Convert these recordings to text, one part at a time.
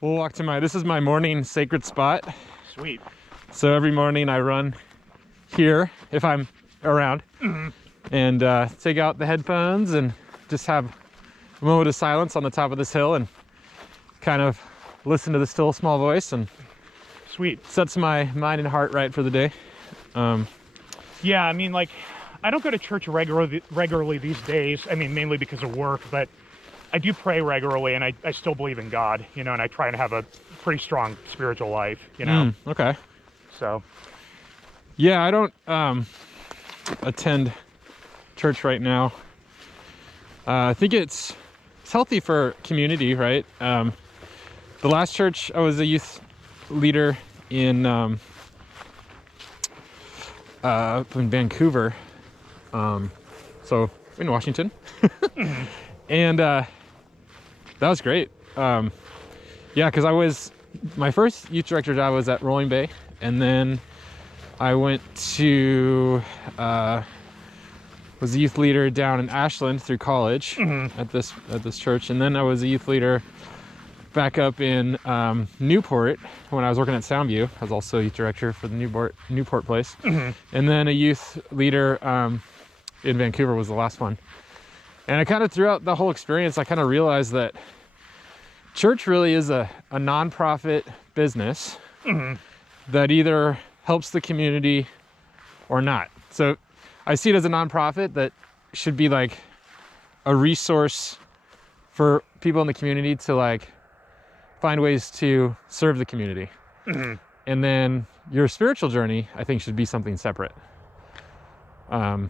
We'll walk to this is my morning sacred spot. Sweet. So every morning I run here if I'm around and take out the headphones and just have a moment of silence on the top of this hill and kind of listen to the still small voice, and Sweet. sets my mind and heart right for the day. Yeah, I mean, like, I don't go to church regularly these days. I mean, mainly because of work, but I do pray regularly, and I still believe in God, you know, and I try and have a pretty strong spiritual life, you know. Okay. So. Yeah, I don't attend church right now. I think it's healthy for community, right? The last church, I was a youth leader in Vancouver, so in Washington, and that was great. Yeah, because my first youth director job was at Rolling Bay, and then I went to was a youth leader down in Ashland through college at this church, and then I was a youth leader back up in Newport when I was working at Soundview. I was also a youth director for the Newport place, and then a youth leader in Vancouver was the last one. And I kind of, throughout the whole experience, I kind of realized that church really is a nonprofit business that either helps the community or not. So I see it as a nonprofit that should be like a resource for people in the community to like find ways to serve the community. And then your spiritual journey, I think, should be something separate. I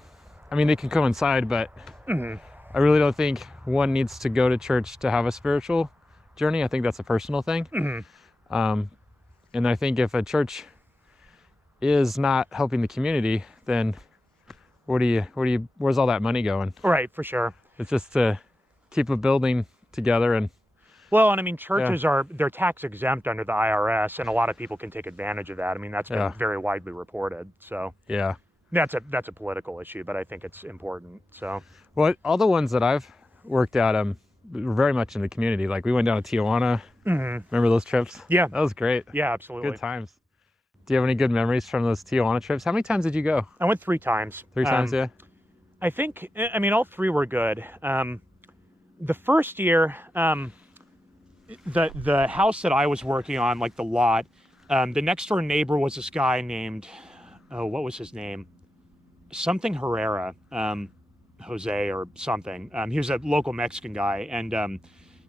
mean, they can coincide, but I really don't think one needs to go to church to have a spiritual journey. I think that's a personal thing. And I think if a church is not helping the community, then where's all that money going? Right, for sure. It's just to keep a building together. And well, and I mean, churches they're tax exempt under the IRS, and a lot of people can take advantage of that. I mean, that's been very widely reported. So yeah, that's a political issue, but I think it's important. So, well, all the ones that I've worked at were very much in the community. Like we went down to Tijuana. Remember those trips? Yeah, that was great. Yeah, absolutely. Good times. Do you have any good memories from those Tijuana trips? How many times did you go? I went 3 times. 3 times, yeah. I think, I mean, all 3 were good. The first year, the house that I was working on, like the lot, the next door neighbor was this guy named, what was his name? Something Herrera, Jose or something. He was a local Mexican guy, and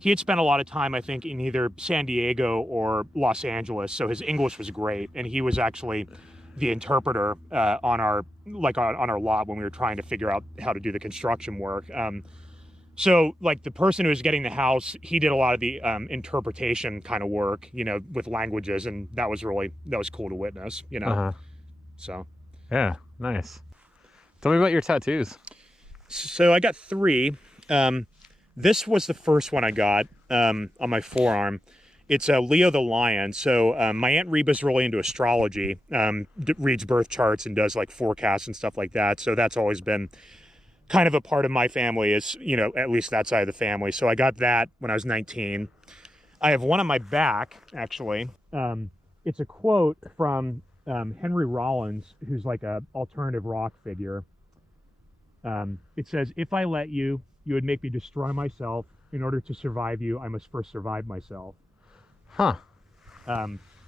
he had spent a lot of time, I think, in either San Diego or Los Angeles, so his English was great, and he was actually the interpreter on our lot when we were trying to figure out how to do the construction work. So, like, the person who was getting the house, he did a lot of the interpretation kind of work, you know, with languages, and that was cool to witness, you know. So, yeah, nice. Tell me about your tattoos. So I got 3. This was the first one I got on my forearm. It's Leo the Lion. So my Aunt Reba's really into astrology, reads birth charts and does like forecasts and stuff like that. So that's always been kind of a part of my family, is, you know, at least that side of the family. So I got that when I was 19. I have one on my back, actually. It's a quote from Henry Rollins, who's like a alternative rock figure. It says, "If I let you, you would make me destroy myself. In order to survive you, I must first survive myself." Huh.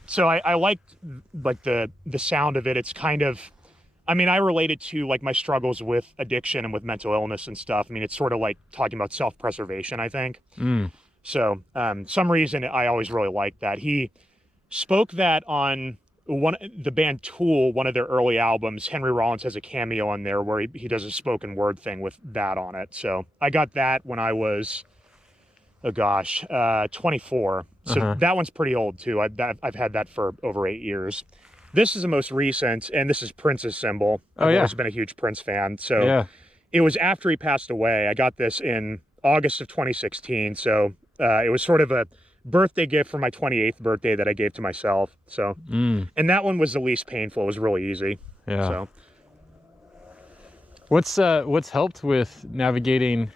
So I liked like the sound of it. It's kind of, I mean, I related to like my struggles with addiction and with mental illness and stuff. I mean, it's sort of like talking about self-preservation, I think. So some reason I always really liked that. He spoke that on the band Tool, one of their early albums. Henry Rollins has a cameo on there where he does a spoken word thing with that on it. So I got that when I was, 24. So that one's pretty old too. I've had that for over 8 years. This is the most recent, and this is Prince's symbol. I've always been a huge Prince fan. So it was after he passed away. I got this in August of 2016. So it was sort of a birthday gift for my 28th birthday that I gave to myself. So, and that one was the least painful. It was really easy. Yeah. So, what's helped with navigating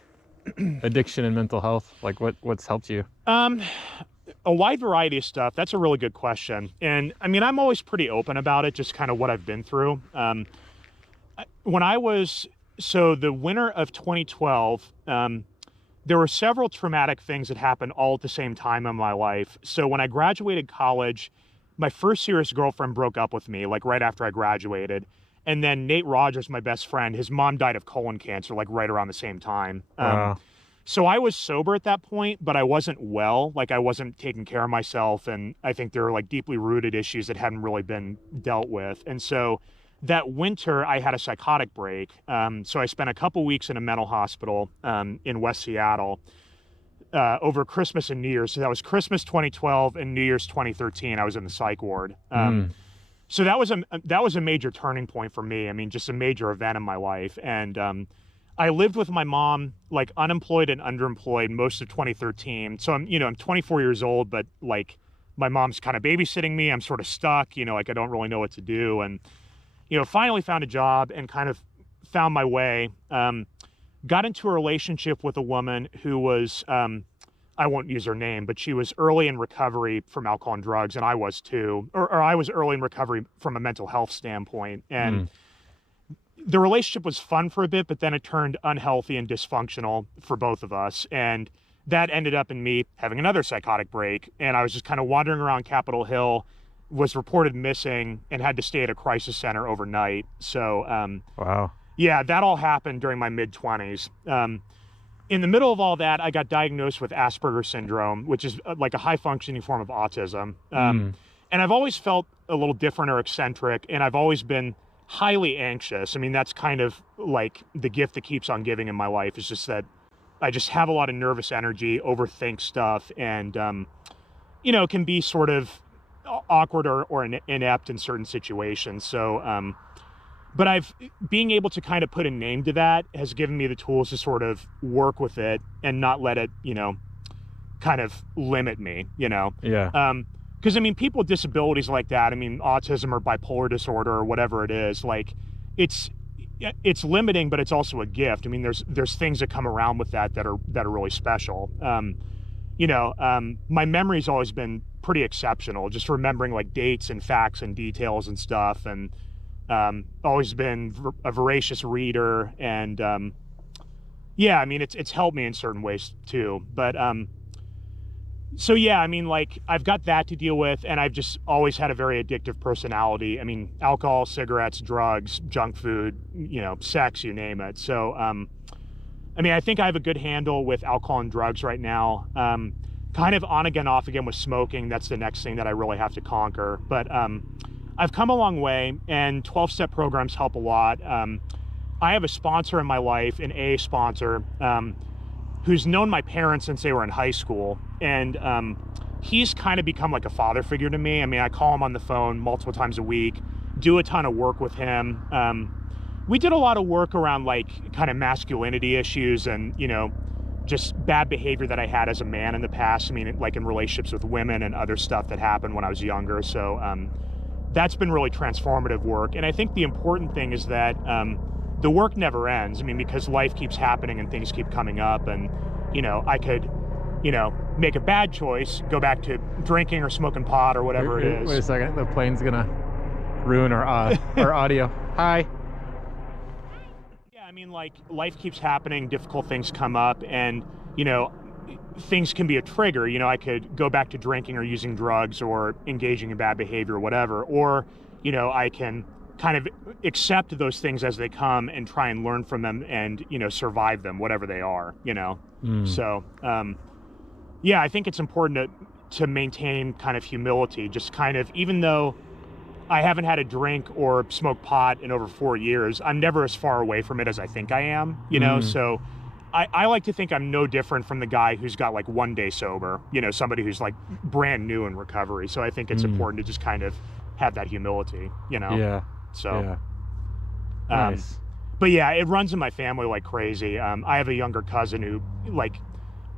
addiction and mental health? Like what's helped you? a wide variety of stuff. That's a really good question. And I mean, I'm always pretty open about it, just kind of what I've been through. When I was, so the winter of 2012, there were several traumatic things that happened all at the same time in my life. So when I graduated college, my first serious girlfriend broke up with me, like right after I graduated. And then Nate Rogers, my best friend, his mom died of colon cancer, like right around the same time. Wow. So I was sober at that point, but I wasn't well, like I wasn't taking care of myself. And I think there were like deeply rooted issues that hadn't really been dealt with. And so that winter I had a psychotic break. So I spent a couple weeks in a mental hospital in West Seattle over Christmas and New Year's. So that was Christmas 2012 and New Year's 2013. I was in the psych ward. So that was a major turning point for me. I mean, just a major event in my life. And I lived with my mom, like unemployed and underemployed most of 2013. So I'm 24 years old, but like my mom's kind of babysitting me. I'm sort of stuck, like I don't really know what to do. And, finally found a job and kind of found my way. Got into a relationship with a woman who was, I won't use her name, but she was early in recovery from alcohol and drugs. And I was too, or I was early in recovery from a mental health standpoint. And the relationship was fun for a bit, but then it turned unhealthy and dysfunctional for both of us. And that ended up in me having another psychotic break. And I was just kind of wandering around Capitol Hill, was reported missing, and had to stay at a crisis center overnight. So, Wow. Yeah, that all happened during my mid-20s. In the middle of all that, I got diagnosed with Asperger's syndrome, which is like a high-functioning form of autism. And I've always felt a little different or eccentric, and I've always been highly anxious. I mean, that's kind of like the gift that keeps on giving in my life, is just that I just have a lot of nervous energy, overthink stuff, and, can be sort of awkward or inept in certain situations. So, but being able to kind of put a name to that has given me the tools to sort of work with it and not let it, kind of limit me, Yeah. Because I mean, people with disabilities like that, I mean, autism or bipolar disorder or whatever it is, like it's limiting, but it's also a gift. I mean, there's things that come around with that are really special. My memory's always been pretty exceptional, just remembering like dates and facts and details and stuff. And always been a voracious reader. And yeah, I mean, it's helped me in certain ways too. But so yeah, I mean, like I've got that to deal with, and I've just always had a very addictive personality. I mean, alcohol, cigarettes, drugs, junk food, sex, you name it. So, I mean, I think I have a good handle with alcohol and drugs right now. Kind of on again, off again with smoking. That's the next thing that I really have to conquer. But I've come a long way, and 12-step programs help a lot. I have a sponsor in my life, an AA sponsor, who's known my parents since they were in high school. And he's kind of become like a father figure to me. I mean, I call him on the phone multiple times a week, do a ton of work with him. We did a lot of work around like kind of masculinity issues and, just bad behavior that I had as a man in the past. I mean, like in relationships with women and other stuff that happened when I was younger. So that's been really transformative work. And I think the important thing is that the work never ends. I mean, because life keeps happening and things keep coming up, and, I could, make a bad choice, go back to drinking or smoking pot or whatever it is. Wait a second, the plane's gonna ruin our audio. Hi. Yeah, I mean, like life keeps happening, difficult things come up, and, things can be a trigger. I could go back to drinking or using drugs or engaging in bad behavior or whatever, or, I can kind of accept those things as they come and try and learn from them and, survive them, whatever they are, So, yeah, I think it's important to maintain kind of humility, just kind of, even though I haven't had a drink or smoked pot in over 4 years, I'm never as far away from it as I think I am, So I like to think I'm no different from the guy who's got like 1 day sober, somebody who's like brand new in recovery. So I think it's important to just kind of have that humility, Yeah. So, yeah. Nice. But yeah, it runs in my family like crazy. I have a younger cousin who, like,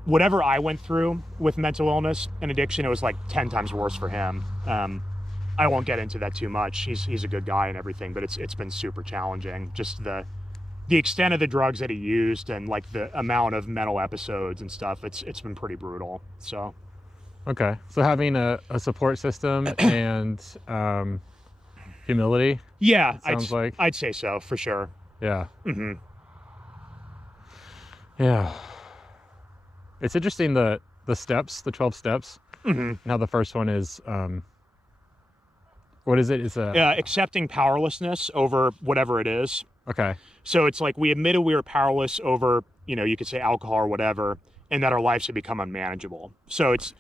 whatever I went through with mental illness and addiction, it was like 10 times worse for him. I won't get into that too much. He's a good guy and everything, but it's been super challenging. Just the extent of the drugs that he used and like the amount of mental episodes and stuff. It's been pretty brutal. So. Okay. So having a support system and humility, Yeah, it sounds like. I'd say so for sure. Yeah. Hmm. Yeah. It's interesting the steps, the 12 steps, Hmm. and how the first one is what is it? It's a Accepting powerlessness over whatever it is. okay. So it's like we admitted we were powerless over, you could say alcohol or whatever, and that our lives had become unmanageable. So it's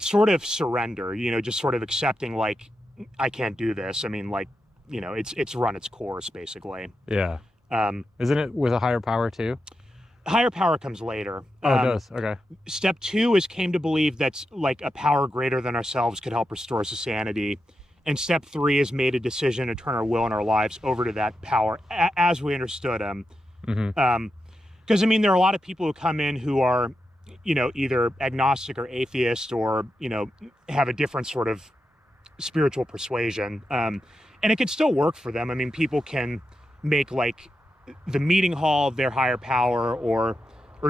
sort of surrender, just sort of accepting like I can't do this. I mean, like, it's run its course basically. Yeah. Um, Isn't it with a higher power too? Higher power comes later. Oh, it does. Okay. Step 2 is came to believe that's like a power greater than ourselves could help restore us to sanity. And step 3 is made a decision to turn our will and our lives over to that power as we understood him. Mm-hmm. Because, I mean, there are a lot of people who come in who are, either agnostic or atheist or, have a different sort of spiritual persuasion. And it can still work for them. I mean, people can make like the meeting hall of their higher power or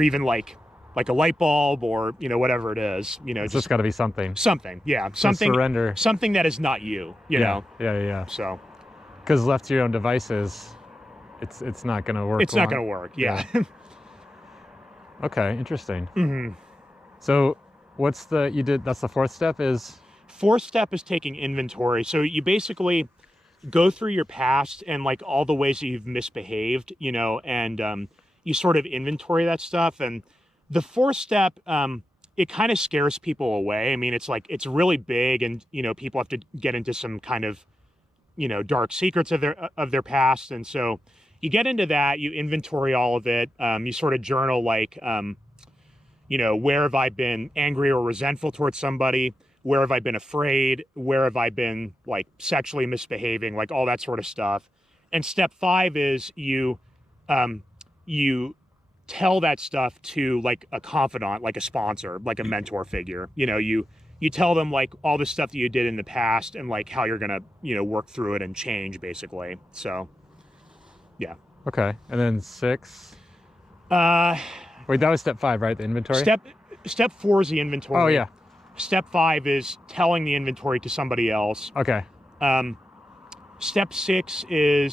even like a light bulb or, whatever it is, It's just got to be something. something. Yeah. Something, surrender. something that is not you, you know? Yeah. So Because left to your own devices, it's not going to work. it's not going to work. Yeah. Okay, interesting. Hmm. So that's the fourth step is? Fourth step is taking inventory. So you basically go through your past and like all the ways that you've misbehaved, and you sort of inventory that stuff. And the fourth step, it kind of scares people away. I mean, it's like, it's really big and, people have to get into some kind of, dark secrets of their past. And so you get into that, you inventory all of it. You sort of journal like, where have I been angry or resentful towards somebody? Where have I been afraid? Where have I been like sexually misbehaving? Like all that sort of stuff. And step 5 is you tell that stuff to like a confidant, like a sponsor, like a mentor figure. You tell them like all the stuff that you did in the past and like how you're gonna, work through it and change basically. So, yeah. Okay, and then 6. Wait, that was step 5, right? The inventory. Step 4 is the inventory. Oh yeah. Step 5 is telling the inventory to somebody else. Okay. Step 6 and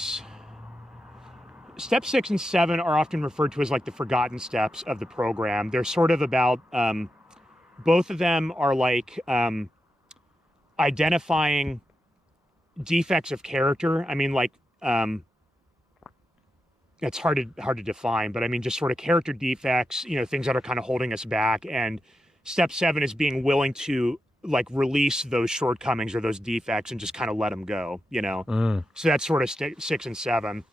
7 are often referred to as like the forgotten steps of the program. They're sort of about, both of them are like identifying defects of character. I mean, like, it's hard to define, but I mean, just sort of character defects, things that are kind of holding us back. And step 7 is being willing to like release those shortcomings or those defects and just kind of let them go, So that's sort of 6 and 7.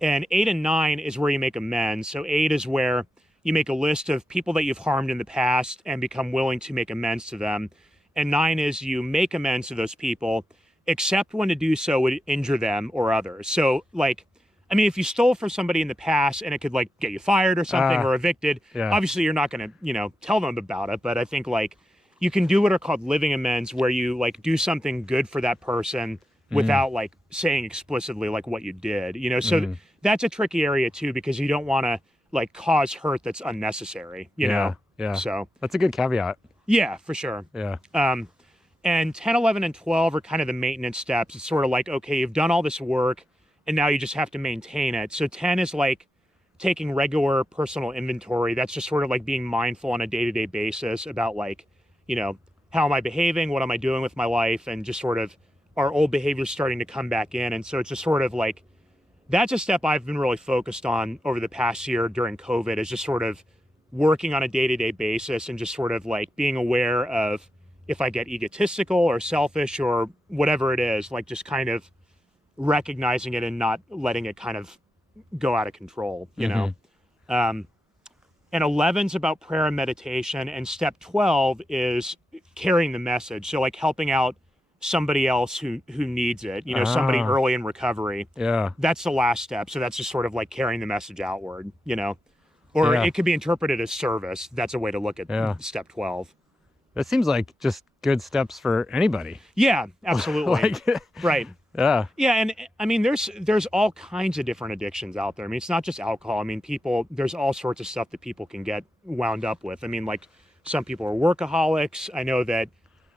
And 8 and 9 is where you make amends. So 8 is where you make a list of people that you've harmed in the past and become willing to make amends to them. And 9 is you make amends to those people, except when to do so would injure them or others. So like, I mean, if you stole from somebody in the past and it could like get you fired or something or evicted, obviously you're not going to, tell them about it. But I think like you can do what are called living amends where you like do something good for that person without like saying explicitly like what you did, so that's a tricky area too, because you don't want to like cause hurt that's unnecessary, you know? Yeah. So that's a good caveat. Yeah, for sure. Yeah. And 10, 11, and 12 are kind of the maintenance steps. It's sort of like, okay, you've done all this work and now you just have to maintain it. So 10 is like taking regular personal inventory. That's just sort of like being mindful on a day-to-day basis about like, how am I behaving? What am I doing with my life? And just sort of our old behaviors starting to come back in. And so it's just sort of like, that's a step I've been really focused on over the past year during COVID, is just sort of working on a day-to-day basis and just sort of like being aware of if I get egotistical or selfish or whatever it is, like just kind of recognizing it and not letting it kind of go out of control, you know? And 11's about prayer and meditation. And step 12 is carrying the message. So like helping out somebody else who needs it, somebody early in recovery. Yeah. That's the last step. So that's just sort of like carrying the message outward, or it could be interpreted as service. That's a way to look at step 12. That seems like just good steps for anybody. Yeah, absolutely. Right. Yeah. Yeah. And I mean, there's all kinds of different addictions out there. I mean, it's not just alcohol. I mean, there's all sorts of stuff that people can get wound up with. I mean, like some people are workaholics. I know that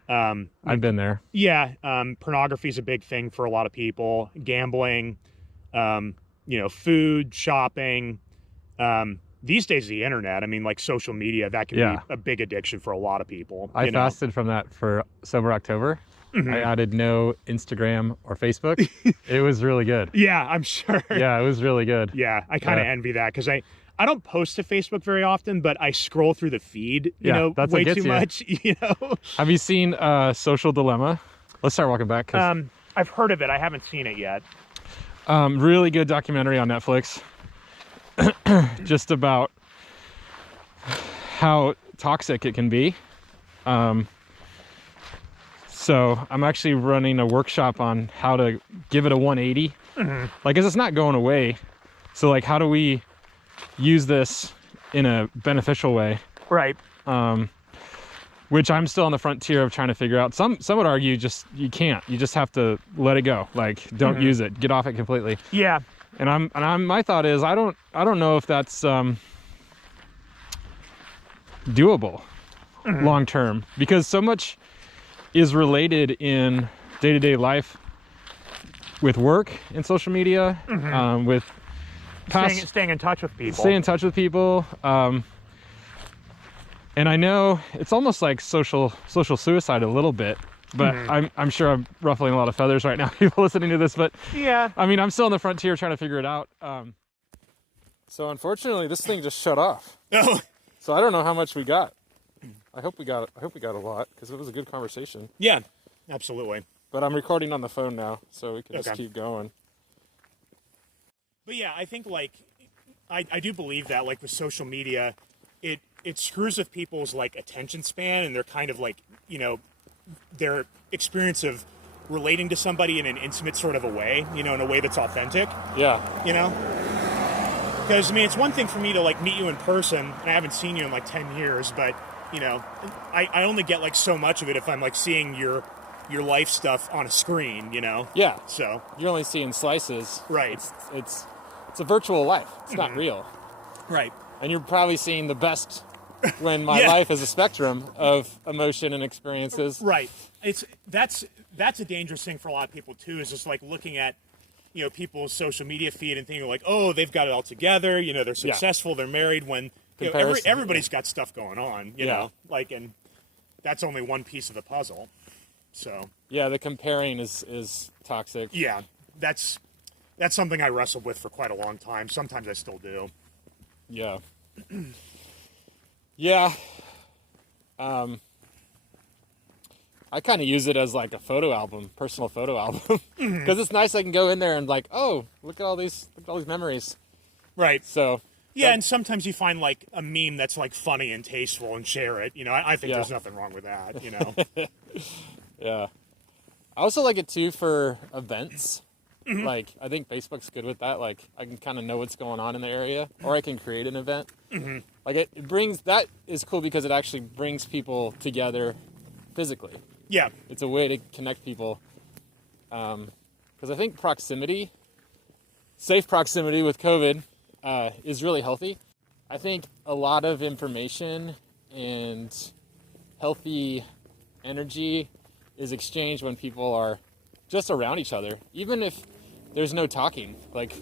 I've been there. Yeah, pornography is a big thing for a lot of people. Gambling, food, shopping. These days, the internet. I mean, like social media, that can be a big addiction for a lot of people. I fasted from that for Sober October. I added no Instagram or Facebook. It was really good. Yeah, I'm sure. Yeah, it was really good. Yeah, I kind of envy that because I don't post to Facebook very often, but I scroll through the feed, that's way too much. Have you seen Social Dilemma? Let's start walking back. I've heard of it. I haven't seen it yet. Really good documentary on Netflix. Just about how toxic it can be. So I'm actually running a workshop on how to give it a 180. Like, 'cause it's not going away. So like, how do we use this in a beneficial way? Right. Which I'm still on the frontier of trying to figure out. Some would argue you can't. You just have to let it go. Like, don't use it. Get off it completely. Yeah. And my thought is I don't know if that's doable long term, because so much is related in day-to-day life with work and social media, with staying in touch with people. Stay in touch with people. And I know it's almost like social suicide a little bit, but I'm sure I'm ruffling a lot of feathers right now, people listening to this, but yeah, I mean, I'm still on the frontier trying to figure it out. So unfortunately, this thing just shut off. Oh. So I don't know how much we got. I hope we got a lot, because it was a good conversation. Yeah, absolutely. But I'm recording on the phone now, so we can just keep going. But yeah, I think like I do believe that like with social media, it screws with people's like attention span and their kind of like, their experience of relating to somebody in an intimate sort of a way, in a way that's authentic. Yeah. Because I mean, it's one thing for me to like meet you in person, and I haven't seen you in like 10 years, but I only get like so much of it if I'm like seeing your life stuff on a screen, Yeah. So you're only seeing slices. Right. It's a virtual life. It's not real. Right. And you're probably seeing the best when my life is a spectrum of emotion and experiences. Right. That's a dangerous thing for a lot of people too, is just like looking at people's social media feed and thinking like, oh, they've got it all together, they're successful, they're married, when everybody's got stuff going on, you know, like, and that's only one piece of the puzzle. So yeah, the comparing is toxic. Yeah, that's something I wrestled with for quite a long time. Sometimes I still do. Yeah. Yeah. I kind of use it as like a photo album, personal photo album, because it's nice. I can go in there and like, oh, look at all these memories. Right. So yeah, and sometimes you find like a meme that's like funny and tasteful and share it. I think there's nothing wrong with that. Yeah. I also like it too for events. Like, I think Facebook's good with that. Like, I can kind of know what's going on in the area, or I can create an event. Like, it brings, that is cool because it actually brings people together physically. Yeah. It's a way to connect people. Because I think safe proximity with COVID is really healthy. I think a lot of information and healthy energy is exchanged when people are just around each other, even if there's no talking, like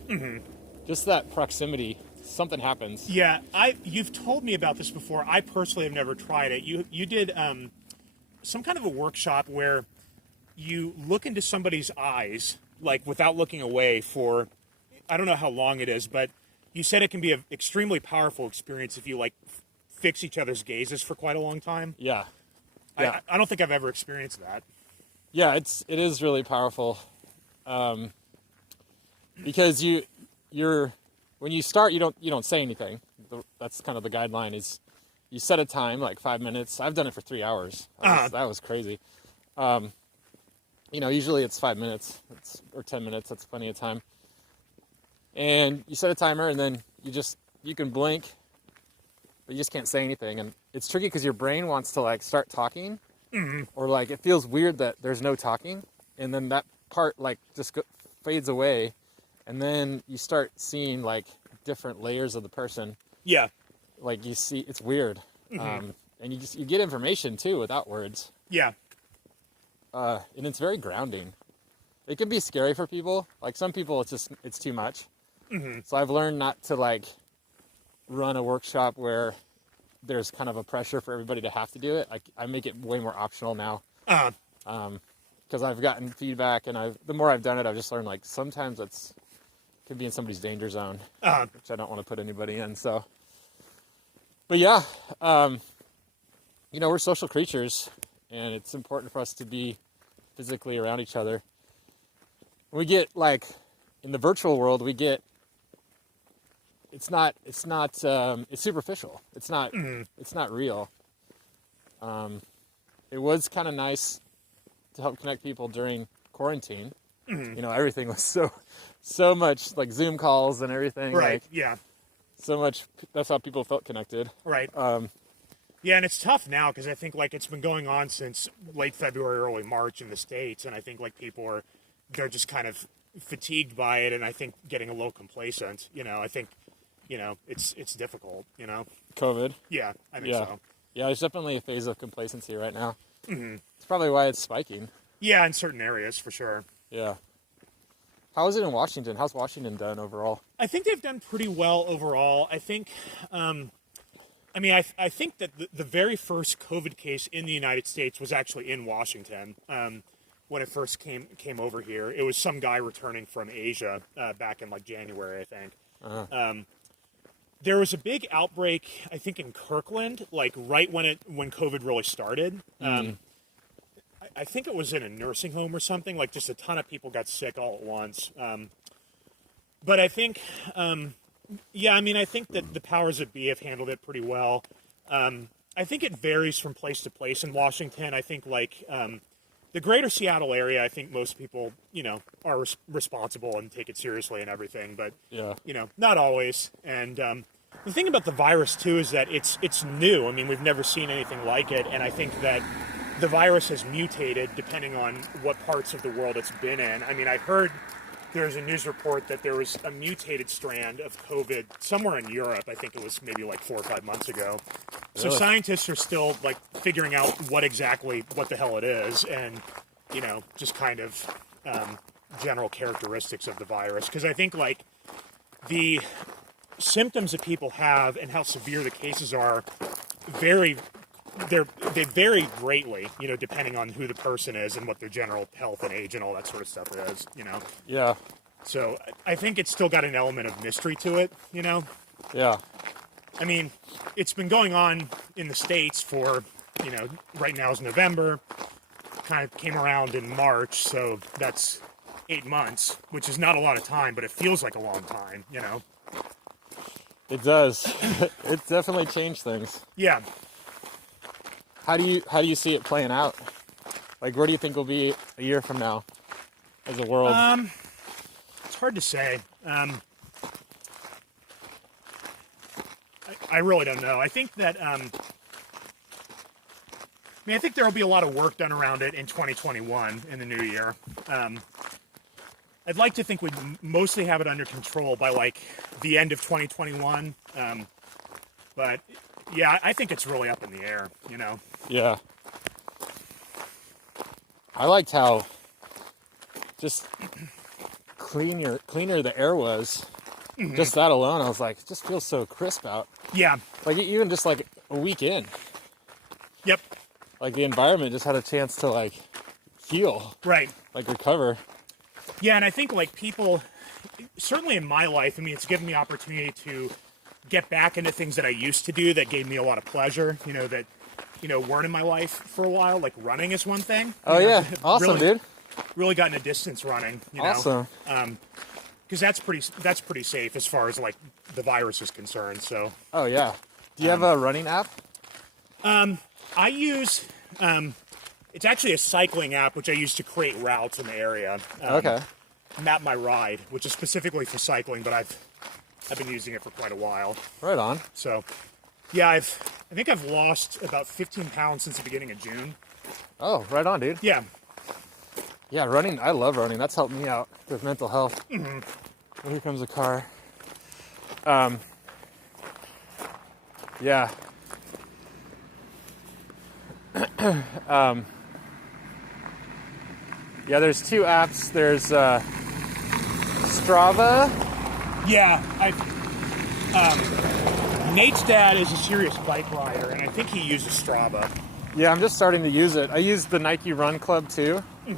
just that proximity, something happens. Yeah, you've told me about this before. I personally have never tried it. You did some kind of a workshop where you look into somebody's eyes, like without looking away, for, I don't know how long it is, but you said it can be an extremely powerful experience if you like fix each other's gazes for quite a long time. Yeah. I don't think I've ever experienced that. Yeah, it is really powerful, because you're when you start, you don't say anything. That's kind of the guideline. Is you set a time, like 5 minutes. I've done it for 3 hours. That was crazy. Usually it's 5 minutes, or 10 minutes. That's plenty of time. And you set a timer, and then you can blink, but you just can't say anything. And it's tricky because your brain wants to like start talking. Or like it feels weird that there's no talking, and then that part like just fades away, and then you start seeing like different layers of the person. Yeah, like you see, it's weird. And you get information too without words. Yeah, and it's very grounding. It can be scary for people. Like some people, it's too much. Mm-hmm. So I've learned not to like run a workshop where there's kind of a pressure for everybody to have to do it. I make it way more optional now. Because I've gotten feedback, and the more I've done it, I've just learned like sometimes could be in somebody's danger zone, which I don't want to put anybody in. So, but yeah, we're social creatures, and it's important for us to be physically around each other. We get like in the virtual world, it's superficial. It's not real. It was kind of nice to help connect people during quarantine. Mm-hmm. Everything was so much like Zoom calls and everything. Right. Like, yeah. So much. That's how people felt connected. Right. Yeah, and it's tough now because I think like it's been going on since late February, early March in the States, and I think like they're just kind of fatigued by it, and I think getting a little complacent. I think, it's difficult. COVID. Yeah, I think so. Yeah, there's definitely a phase of complacency right now. Mm-hmm. It's probably why it's spiking. Yeah, in certain areas for sure. Yeah. How is it in Washington? How's Washington done overall? I think they've done pretty well overall. I think, I think that the very first COVID case in the United States was actually in Washington when it first came over here. It was some guy returning from Asia back in like January, I think. Uh-huh. There was a big outbreak, I think, in Kirkland, like right when COVID really started. I think it was in a nursing home or something. Like just a ton of people got sick all at once. But I think, I think that the powers that be have handled it pretty well. I think it varies from place to place in Washington. I think like the greater Seattle area, I think most people, are responsible and take it seriously and everything. But, not always. And the thing about the virus, too, is that it's new. I mean, we've never seen anything like it. And I think that the virus has mutated depending on what parts of the world it's been in. I mean, I heard there's a news report that there was a mutated strand of COVID somewhere in Europe. I think it was maybe like 4 or 5 months ago. So scientists are still like figuring out what the hell it is, and just kind of general characteristics of the virus. Because I think like the symptoms that people have and how severe the cases are they vary greatly, depending on who the person is and what their general health and age and all that sort of stuff is, Yeah. So I think it's still got an element of mystery to it, Yeah. I mean, it's been going on in the States for, right now is November, kind of came around in March, so that's 8 months, which is not a lot of time, but it feels like a long time, It does. It's definitely changed things. Yeah. How do you see it playing out? Like, where do you think we'll be a year from now as a world? It's hard to say. I really don't know. I think that, I think there will be a lot of work done around it in 2021 in the new year. I'd like to think we'd mostly have it under control by like the end of 2021. But yeah, I think it's really up in the air, Yeah. I liked how just cleaner the air was. Mm-hmm. Just that alone, I was like, it just feels so crisp out. Yeah. Like even just like a week in. Yep. Like the environment just had a chance to like heal. Right. Like recover. Yeah, and I think like people, certainly in my life, it's given me opportunity to get back into things that I used to do that gave me a lot of pleasure, that, weren't in my life for a while. Like running is one thing. Oh yeah, awesome, really, dude. Really gotten a distance running, Awesome. Because that's pretty safe as far as like the virus is concerned. So. Oh yeah. Do you have a running app? I use, it's actually a cycling app which I use to create routes in the area. Okay. Map My Ride, which is specifically for cycling, but I've been using it for quite a while. Right on. So, yeah, I think I've lost about 15 pounds since the beginning of June. Oh, right on, dude. Yeah. Yeah, running. I love running. That's helped me out with mental health. Mm-hmm. Oh, here comes a car. Yeah. Yeah, there's 2 apps. There's Strava. Yeah, Nate's dad is a serious bike rider, and I think he uses Strava. Yeah, I'm just starting to use it. I use the Nike Run Club too. And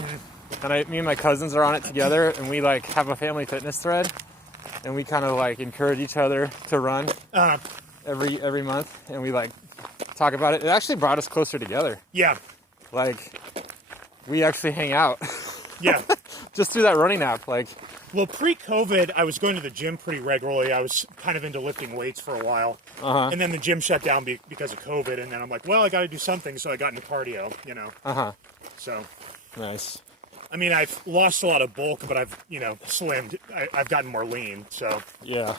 me and my cousins are on it together, and we like have a family fitness thread, and we kind of like encourage each other to run every month, and we like talk about it. It actually brought us closer together. Yeah. Like, we actually hang out. Yeah. Just through that running app, like. Well, pre-COVID, I was going to the gym pretty regularly. I was kind of into lifting weights for a while. And then the gym shut down because of COVID, and then I'm like, well, I got to do something, so I got into cardio, you know. So. Nice. I mean, I've lost a lot of bulk, but I've, slimmed. I've gotten more lean, so. Yeah.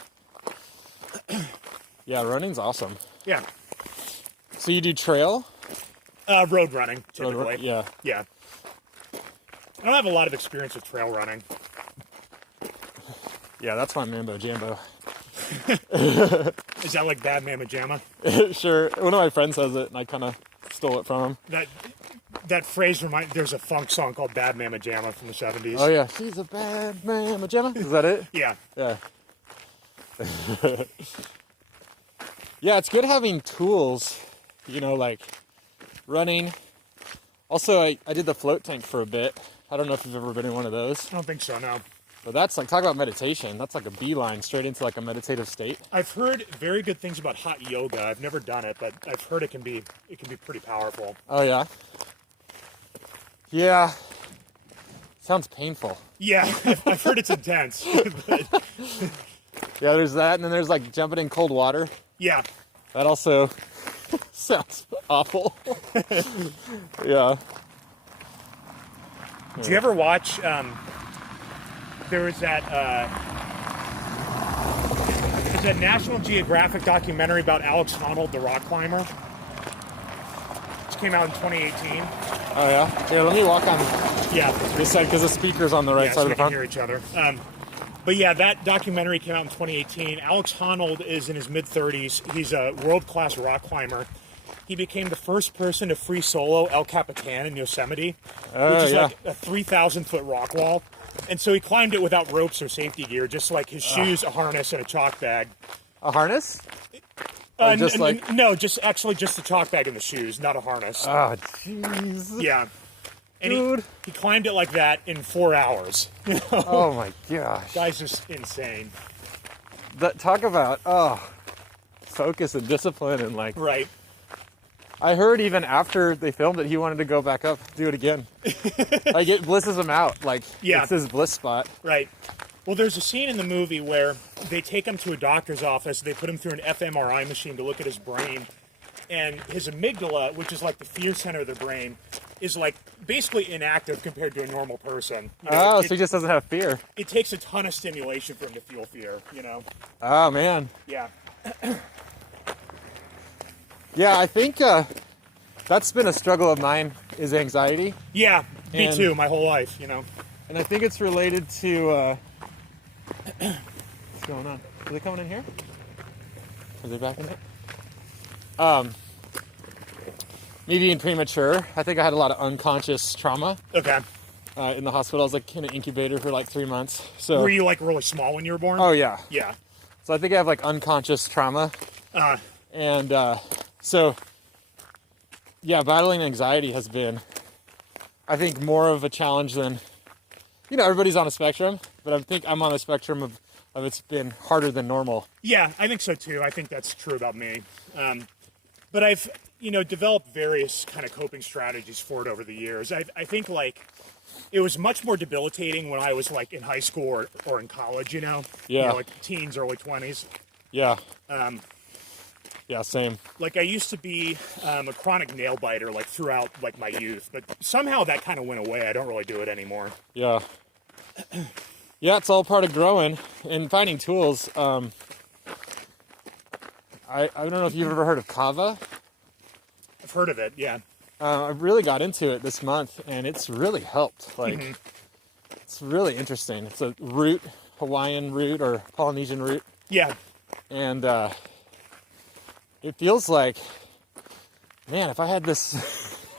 Yeah, running's awesome. Yeah. So you do trail? Road running, typically. Yeah. Yeah. I don't have a lot of experience with trail running. Yeah, that's my mambo jambo. Is that like bad mamma jamma? Sure. One of my friends has it, and I kind of stole it from him. That phrase there's a funk song called Bad Mamma Jamma from the 70s. Oh, yeah. She's a bad mamma jamma. Is that it? Yeah. Yeah. Yeah, it's good having tools, like running. Also, I did the float tank for a bit. I don't know if you've ever been in one of those. I don't think so, no. But that's like, talk about meditation. That's like a beeline straight into like a meditative state. I've heard very good things about hot yoga. I've never done it, but I've heard it can be pretty powerful. Oh, yeah? Yeah. Sounds painful. Yeah, I've heard it's intense. But... Yeah, there's that, and then there's like jumping in cold water. Yeah. That also sounds awful. Yeah. Did you ever watch, there was that National Geographic documentary about Alex Honnold, the rock climber? Which came out in 2018. Oh, yeah? Here, let me walk on this side, because the speaker's on the right side of the phone. phone. We can hear each other. But yeah, that documentary came out in 2018. Alex Honnold is in his mid-30s. He's a world-class rock climber. He became the first person to free solo El Capitan in Yosemite, which is like a 3,000-foot rock wall. And so he climbed it without ropes or safety gear, just like his shoes, a harness, and a chalk bag. A harness? No, just a chalk bag and the shoes, not a harness. Oh, jeez. Yeah. And he climbed it like that in 4 hours. Oh my gosh. Guy's just insane. Talk about, focus and discipline and like... Right. I heard even after they filmed it, he wanted to go back up, do it again. Like, it blisses him out. Like, it's his bliss spot. Right. Well, there's a scene in the movie where they take him to a doctor's office. They put him through an fMRI machine to look at his brain. And his amygdala, which is like the fear center of the brain, is like basically inactive compared to a normal person. So he just doesn't have fear. It takes a ton of stimulation for him to feel fear, Oh, man. Yeah. Yeah, I think that's been a struggle of mine, is anxiety. Yeah, me too, my whole life, And I think it's related to... what's going on? Are they coming in here? Are they back in it? Me being premature, I think I had a lot of unconscious trauma. Okay. In the hospital, I was like in an incubator for like 3 months. So were you like really small when you were born? Oh yeah. Yeah. So I think I have like unconscious trauma. So yeah, battling anxiety has been, I think, more of a challenge than, everybody's on a spectrum, but I think I'm on a spectrum of it's been harder than normal. Yeah, I think so too. I think that's true about me. But I've, developed various kind of coping strategies for it over the years. I think like it was much more debilitating when I was like in high school or in college, Yeah. Like teens, early 20s. Yeah. Yeah, same. Like I used to be a chronic nail biter like throughout like my youth, but somehow that kind of went away. I don't really do it anymore. Yeah. Yeah, it's all part of growing and finding tools. I don't know if you've ever heard of kava. I've heard of it, yeah. I really got into it this month, and it's really helped. Like, It's really interesting. It's a root, Hawaiian root or Polynesian root. Yeah. And it feels like, man, if I had this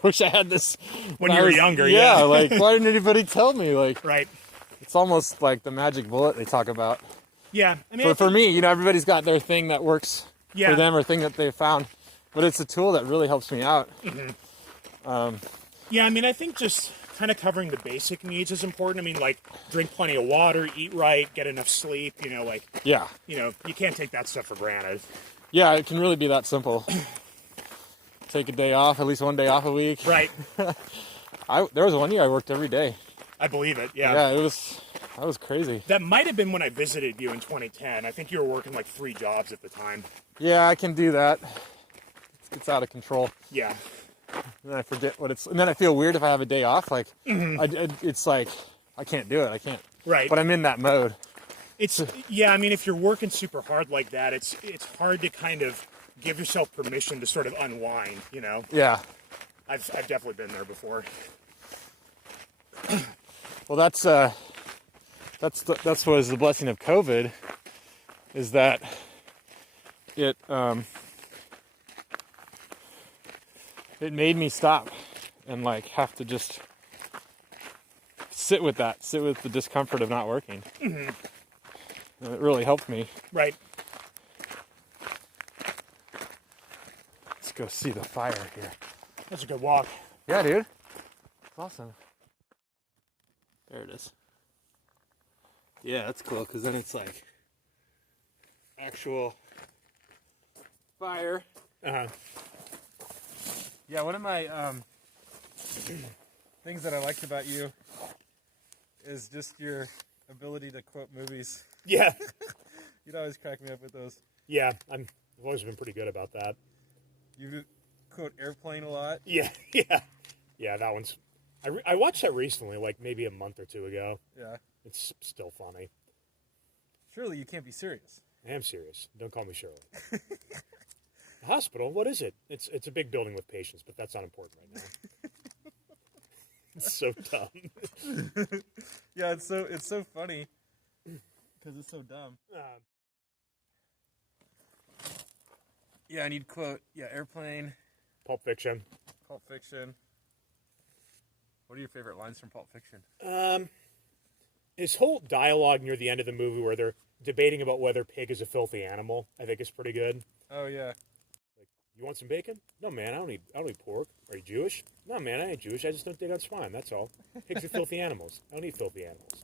wish I had this when you were younger. Yeah, like why didn't anybody tell me? Like, Right. it's almost like the magic bullet they talk about. Yeah. I mean, For me, you know, everybody's got their thing that works Yeah. for them or thing that they found, but it's a tool that really helps me out. Yeah, I mean, I think just kind of covering the basic needs is important. I mean, like, drink plenty of water, eat right, get enough sleep, you know, like, Yeah. you know, you can't take that stuff for granted. Yeah, it can really be that simple. Take a day off, at least one day off a week. Right. There was one year I worked every day. I believe it, yeah. Yeah, that was crazy. That might have been when I visited you in 2010. I think you were working like 3 jobs at the time. Yeah, I can do that. It gets out of control. Yeah. And then I forget and then I feel weird if I have a day off. Like, it's like, I can't do it. I can't. Right. But I'm in that mode. Yeah, I mean, if you're working super hard like that, it's hard to kind of give yourself permission to sort of unwind, you know? Yeah. I've definitely been there before. Well, that's what was the blessing of COVID, is that it made me stop and like have to just sit with the discomfort of not working. And it really helped me. Right. Let's go see the fire here. That's a good walk. Yeah, dude. It's awesome. There it is. Yeah, that's cool, because then it's like actual fire. Uh-huh. Yeah, one of my things that I liked about you is just your ability to quote movies. Yeah. You'd always crack me up with those. Yeah, I've always been pretty good about that. You quote Airplane a lot. Yeah, yeah. Yeah, that one's... I watched that recently, like maybe a month or 2 ago. Yeah. It's still funny. Surely you can't be serious. I am serious. Don't call me Shirley. A hospital? What is it? It's a big building with patients, but that's not important right now. It's so dumb. Yeah, it's so funny because it's so dumb. Yeah, I need quote. Yeah, Airplane. Pulp Fiction. Pulp Fiction. What are your favorite lines from Pulp Fiction? His whole dialogue near the end of the movie where they're debating about whether pig is a filthy animal, I think is pretty good. Oh yeah. Like, you want some bacon? No, man, I don't eat pork. Are you Jewish? No, man, I ain't Jewish. I just don't dig on swine. That's all. Pigs are filthy animals. I don't eat filthy animals.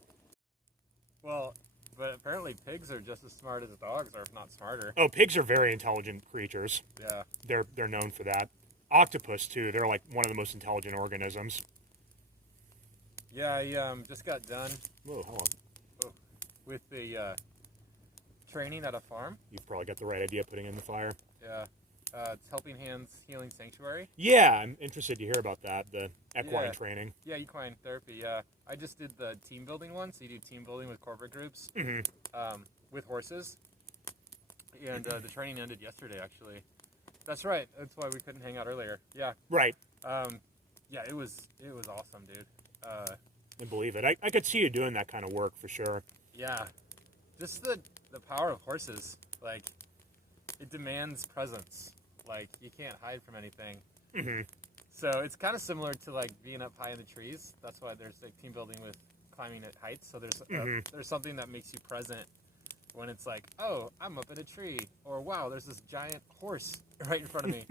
Well, but apparently pigs are just as smart as dogs, or if not smarter. Oh, pigs are very intelligent creatures. Yeah. They're known for that. Octopus too. They're like one of the most intelligent organisms. Yeah, I just got done Whoa, hold on. with the training at a farm. You've probably got the right idea putting in the fire. Yeah. It's Helping Hands Healing Sanctuary. Yeah, I'm interested to hear about that, the equine training. Yeah, equine therapy, yeah. I just did the team building one, so you do team building with corporate groups with horses. And the training ended yesterday, actually. That's right. That's why we couldn't hang out earlier. Yeah. Right. Yeah, it was awesome, dude. I believe it. I could see you doing that kind of work for sure. Yeah. Just the power of horses. Like, it demands presence. Like, you can't hide from anything. So it's kind of similar to, like, being up high in the trees. That's why there's, like, team building with climbing at heights. So there's something that makes you present when it's like, oh, I'm up in a tree. Or, wow, there's this giant horse right in front of me.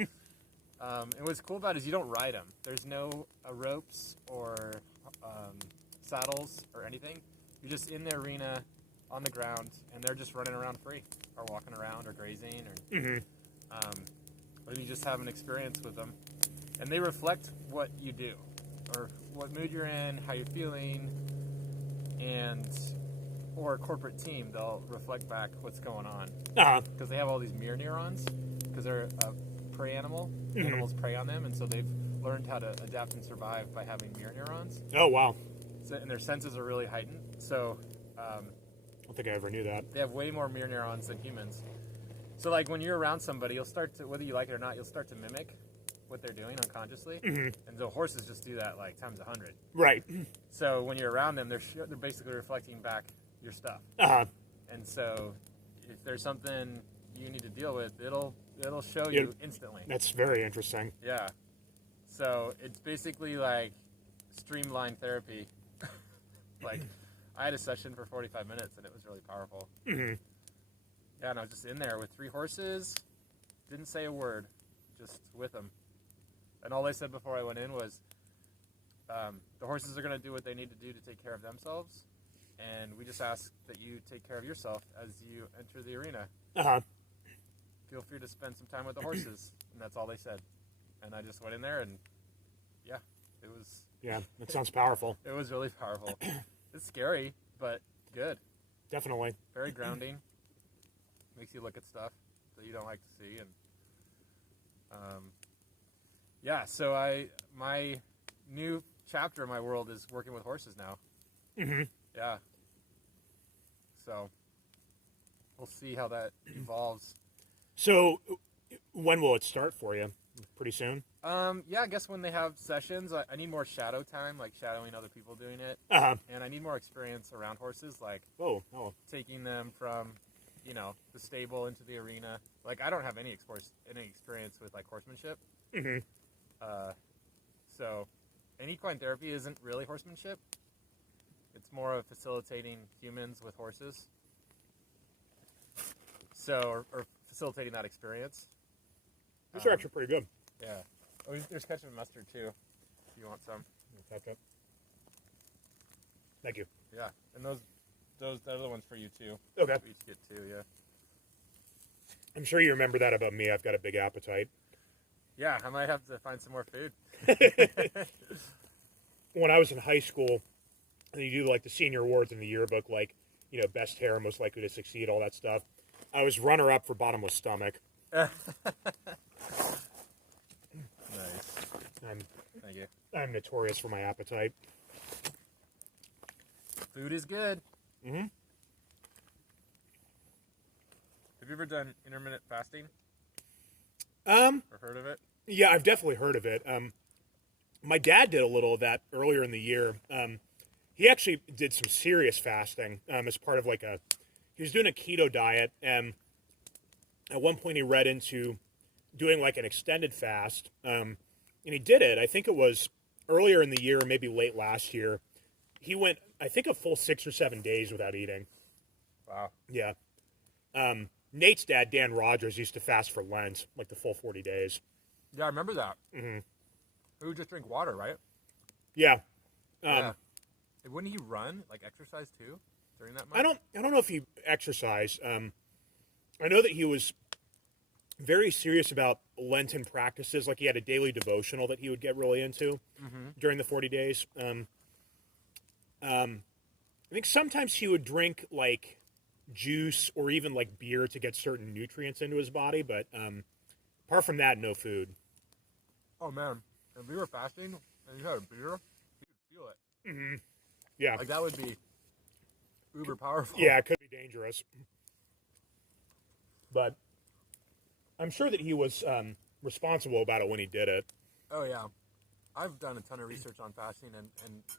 And what's cool about it is you don't ride them. There's no ropes or saddles or anything. You're just in the arena on the ground, and they're just running around free, or walking around, or grazing, or or you just have an experience with them, and they reflect what you do, or what mood you're in, how you're feeling, and or a corporate team, they'll reflect back what's going on because they have all these mirror neurons because they're a prey animal. Animals prey on them, and so they've learned how to adapt and survive by having mirror neurons. Oh, wow. So, and their senses are really heightened. So I don't think I ever knew that. they have way more mirror neurons than humans. So, like, when you're around somebody, you'll start to, whether you like it or not, you'll start to mimic what they're doing unconsciously. And the horses just do that, like, times 100. Right. So when you're around them, they're basically reflecting back your stuff. And so if there's something you need to deal with, it'll show you instantly. That's very interesting. Yeah. So it's basically like streamlined therapy. Like, I had a session for 45 minutes, and it was really powerful. Mm-hmm. Yeah, and I was just in there with 3 horses, didn't say a word, just with them. And all they said before I went in was, the horses are going to do what they need to do to take care of themselves, and we just ask that you take care of yourself as you enter the arena. Uh-huh. Feel free to spend some time with the horses, and that's all they said. And I just went in there, and yeah, it was... Yeah, that sounds powerful. It was really powerful. It's scary, but good. Definitely. Very grounding. Makes you look at stuff that you don't like to see, and yeah. So my new chapter in my world is working with horses now. Mm-hmm. Yeah. So we'll see how that evolves. So when will it start for you? Pretty soon? Yeah, I guess when they have sessions, I need more shadow time, like shadowing other people doing it. Uh-huh. And I need more experience around horses, like Oh. taking them from, the stable into the arena. Like, I don't have any experience with, like, horsemanship. Mm-hmm. So, and equine therapy isn't really horsemanship. It's more of facilitating humans with horses. So, or facilitating that experience. These are actually pretty good. Yeah. Oh, there's ketchup and mustard, too, if you want some. Ketchup. Thank you. Yeah, and those other ones for you, too. Okay. We each get 2, yeah. I'm sure you remember that about me. I've got a big appetite. Yeah, I might have to find some more food. When I was in high school, and you do like the senior awards in the yearbook, like, best hair, most likely to succeed, all that stuff. I was runner-up for bottomless stomach. Nice. Thank you. I'm notorious for my appetite. Food is good. Mm-hmm. Have you ever done intermittent fasting? Or heard of it? Yeah, I've definitely heard of it. My dad did a little of that earlier in the year. He actually did some serious fasting as part of he was doing a keto diet, and at one point he read into doing like an extended fast, and he did it. I think it was earlier in the year, maybe late last year. He went, I think, a full 6 or 7 days without eating. Wow. Yeah. Nate's dad, Dan Rogers, used to fast for Lent, like the full 40 days. Yeah, I remember that. Mm-hmm. He would just drink water, right? Yeah. Yeah. Wouldn't he run, like exercise too, during that month? I don't know if he exercised. I know that he was very serious about Lenten practices. Like, he had a daily devotional that he would get really into during the 40 days. I think sometimes he would drink like juice or even like beer to get certain nutrients into his body, but apart from that, no food. Oh man, if we were fasting and you had a beer, you could feel it. Mm-hmm. Yeah, like that would be uber powerful. Yeah, it could be dangerous, but I'm sure that he was responsible about it when he did it. Oh yeah, I've done a ton of research on fasting and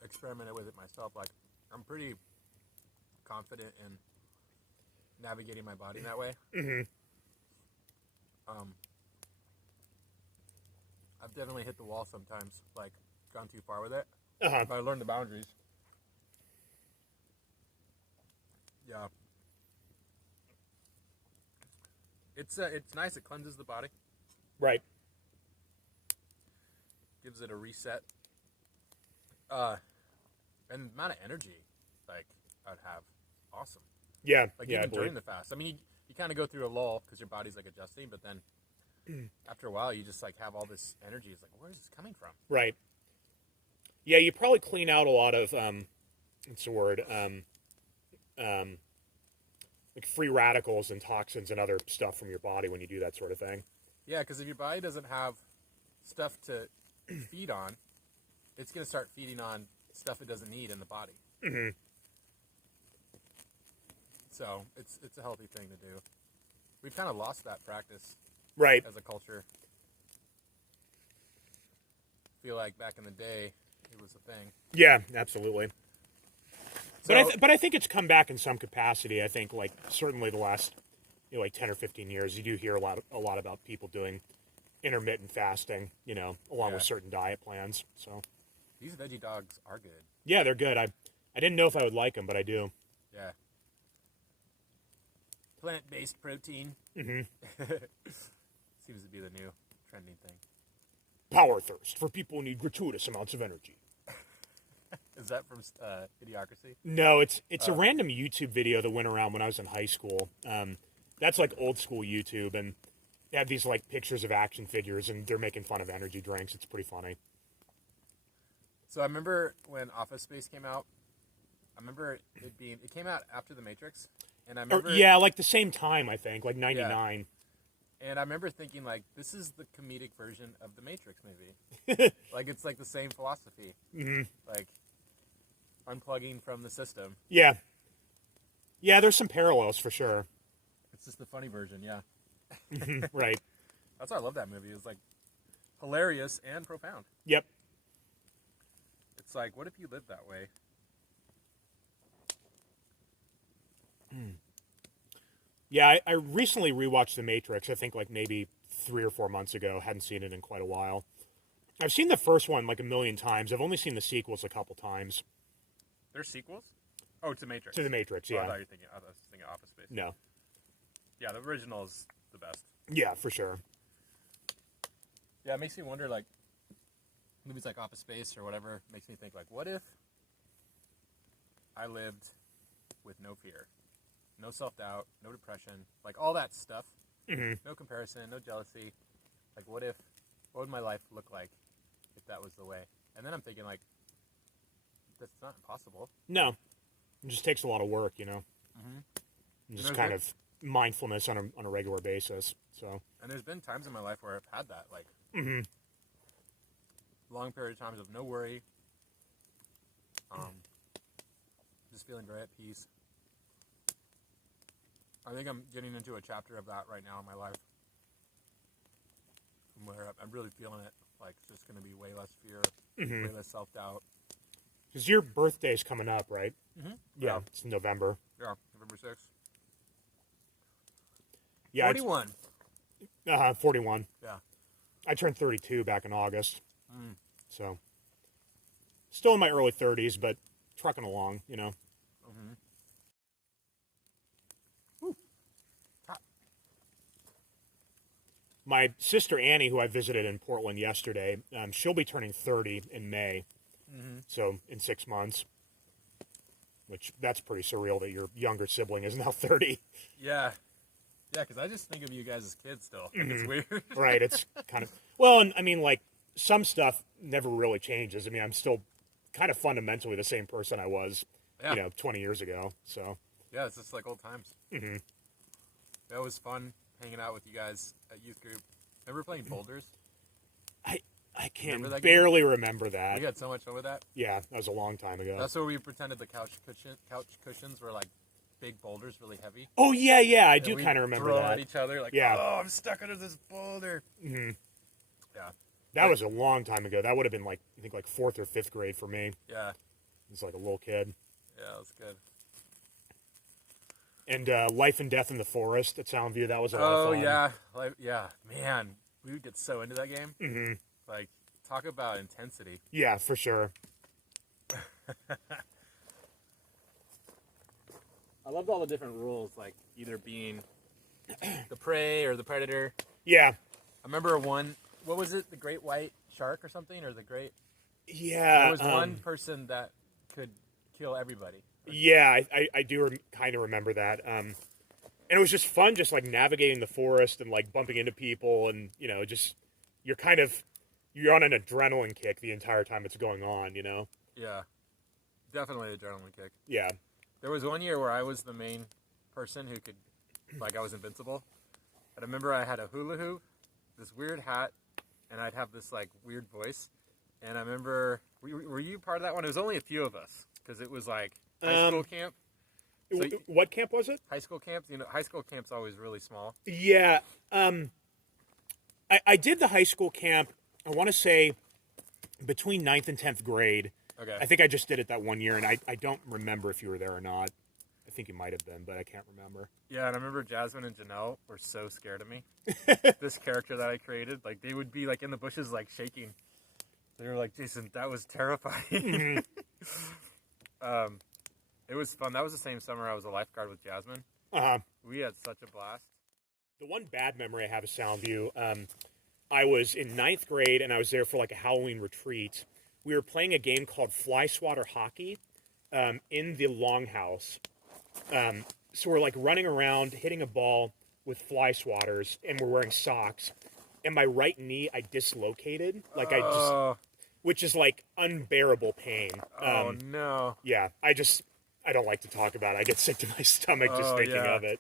experimented with it myself. Like, I'm pretty confident in navigating my body that way. Mm-hmm. I've definitely hit the wall sometimes, like gone too far with it. Uh-huh. But I learned the boundaries. Yeah. It's nice. It cleanses the body. Right. Gives it a reset. And the amount of energy, like, I'd have, awesome. Yeah. Like, yeah, even during the fast. I mean, you kind of go through a lull because your body's, like, adjusting, but then after a while, you just, like, have all this energy. It's like, where is this coming from? Right. Yeah, you probably clean out a lot of, what's the word, like free radicals and toxins and other stuff from your body when you do that sort of thing. Yeah, because if your body doesn't have stuff to feed on, it's going to start feeding on stuff it doesn't need in the body. Mm-hmm. So it's a healthy thing to do. We've kind of lost that practice, right, as a culture. I feel like back in the day, it was a thing. Yeah, absolutely. So, But I think it's come back in some capacity. I think, like, certainly the last, like 10 or 15 years, you do hear a lot about people doing intermittent fasting, along Yeah. with certain diet plans. So These veggie dogs are good. yeah, they're good. I didn't know if I would like them, but I do. Yeah. Plant-based protein. Mm-hmm. Seems to be the new trending thing. Power thirst for people who need gratuitous amounts of energy. Is that from Idiocracy? No, it's a random YouTube video that went around when I was in high school. That's like old school YouTube, and they have these like pictures of action figures, and they're making fun of energy drinks. It's pretty funny. So I remember when Office Space came out. I remember it came out after The Matrix, and I remember like the same time, I think, like 99. And I remember thinking, like, this is the comedic version of the Matrix movie. Like, it's like the same philosophy. Mm-hmm. Like, unplugging from the system. Yeah. Yeah, there's some parallels for sure. It's just the funny version, yeah. Right. That's why I love that movie. It's, like, hilarious and profound. Yep. It's like, what if you lived that way? Yeah, I recently rewatched The Matrix, I think like maybe 3 or 4 months ago. Hadn't seen it in quite a while. I've seen the first one like a million times. I've only seen the sequels a couple times. There's sequels? Oh, to Matrix. To The Matrix, Oh, yeah. I thought you were I was thinking Office Space. No. Yeah, the original is the best. Yeah, for sure. Yeah, it makes me wonder, like, movies like Office Space or whatever makes me think, like, what if I lived with no fear? No self-doubt, no depression, like all that stuff. Mm-hmm. No comparison, no jealousy. Like, what would my life look like if that was the way? And then I'm thinking, like, that's not impossible. No. It just takes a lot of work, Mm-hmm. And just kind of mindfulness on a regular basis. So. And there's been times in my life where I've had that, like, Mm-hmm. long period of times of no worry. Just feeling very at peace. I think I'm getting into a chapter of that right now in my life, where I'm really feeling it. Like, it's just going to be way less fear, Mm-hmm. way less self-doubt. Because your birthday's coming up, right? Mm-hmm. Yeah, it's November. Yeah, November 6th. Yeah, 41. 41. Yeah. I turned 32 back in August. Mm. So, still in my early 30s, but trucking along, Mm-hmm. My sister Annie, who I visited in Portland yesterday, she'll be turning 30 in May. Mm-hmm. So, in 6 months. Which, that's pretty surreal that your younger sibling is now 30. Yeah. Yeah, because I just think of you guys as kids still. Like, it's weird. Right, it's kind of... Well, and I mean, like, some stuff never really changes. I mean, I'm still kind of fundamentally the same person I was, 20 years ago, so... Yeah, it's just like old times. Mm-hmm. It was fun hanging out with you guys at youth group. Remember playing boulders? I can Remember that barely remember that. We had so much fun with that. Yeah, that was a long time ago. That's where we pretended the couch cushions were like big boulders, really heavy. Oh, yeah, I And do we'd kind of remember throw that. at each other like, Yeah. oh, I'm stuck under this boulder. Mm-hmm. Yeah. That was a long time ago. That would have been like, I think like 4th or 5th grade for me. Yeah. I was like a little kid. Yeah, that was good. And Life and Death in the Forest at Soundview, that was a lot of fun. Yeah. Man, we would get so into that game. Mm-hmm. Like, talk about intensity. Yeah, for sure. I loved all the different rules, like either being the prey or the predator. Yeah. I remember one, what was it? The great white shark or something? Or the great... Yeah. There was one person that could kill everybody. Yeah, I do kind of remember that. And it was just fun, just like navigating the forest and like bumping into people, and just you're on an adrenaline kick the entire time it's going on. Yeah, definitely adrenaline kick. Yeah. There was one year where I was the main person who could, like, I was invincible. And I remember I had a hula hoop, this weird hat, and I'd have this like weird voice. And I remember, were you part of that one? It was only a few of us because it was like high school camp. So What camp was it? high school camp, high school camp's always really small. Yeah. I did the high school camp, I want to say, between 9th and 10th grade. Okay. I think I just did it that one year, and I don't remember if you were there or not. think you might have been, but I can't remember. Yeah, and I remember Jasmine and Janelle were so scared of me. This character that I created, like they would be like in the bushes, like shaking. They were like, Jason, that was terrifying. It was fun. That was the same summer I was a lifeguard with Jasmine. We had such a blast. The one bad memory I have of Soundview, I was in 9th grade and I was there for like a Halloween retreat. We were playing a game called Fly Swatter Hockey in the longhouse. So we're like running around, hitting a ball with fly swatters, and we're wearing socks. And my right knee, I dislocated. Which is like unbearable pain. Oh, no. Yeah, I don't like to talk about it. I get sick to my stomach just thinking of it.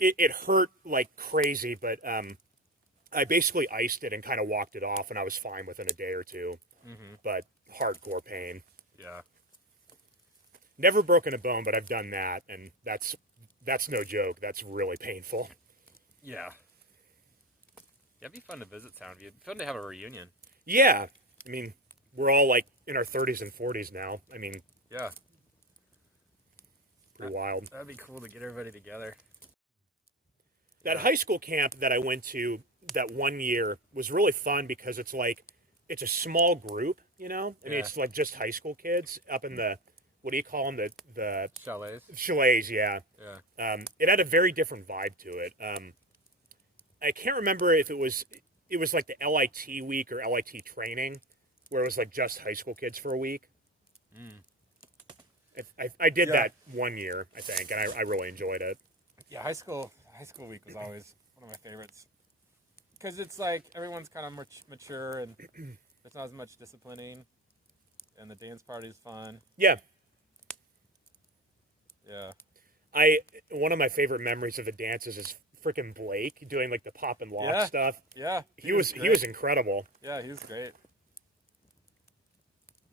It hurt like crazy, but I basically iced it and kind of walked it off, and I was fine within a day or two. But hardcore pain. Yeah. Never broken a bone, but I've done that, and that's no joke. That's really painful. Yeah. It'd be fun to visit Soundview. It'd be fun to have a reunion. Yeah. I mean, we're all like in our 30s and 40s now. I mean, yeah. Pretty wild. That'd be cool to get everybody together. That high school camp that I went to that one year was really fun because it's a small group, you know? I mean, it's like just high school kids up in the, what do you call them? The Chalets. Chalets, yeah. Yeah. It had a very different vibe to it. I can't remember if it was like the LIT week or LIT training, where it was like just high school kids for a week. I did that one year, I think, and I really enjoyed it. Yeah, high school week was always one of my favorites. Because it's like everyone's kind of mature and there's not as much disciplining, and the dance party's fun. Yeah. Yeah. One of my favorite memories of the dances is freaking Blake doing like the pop and lock stuff. Yeah. He was incredible. Yeah, he was great.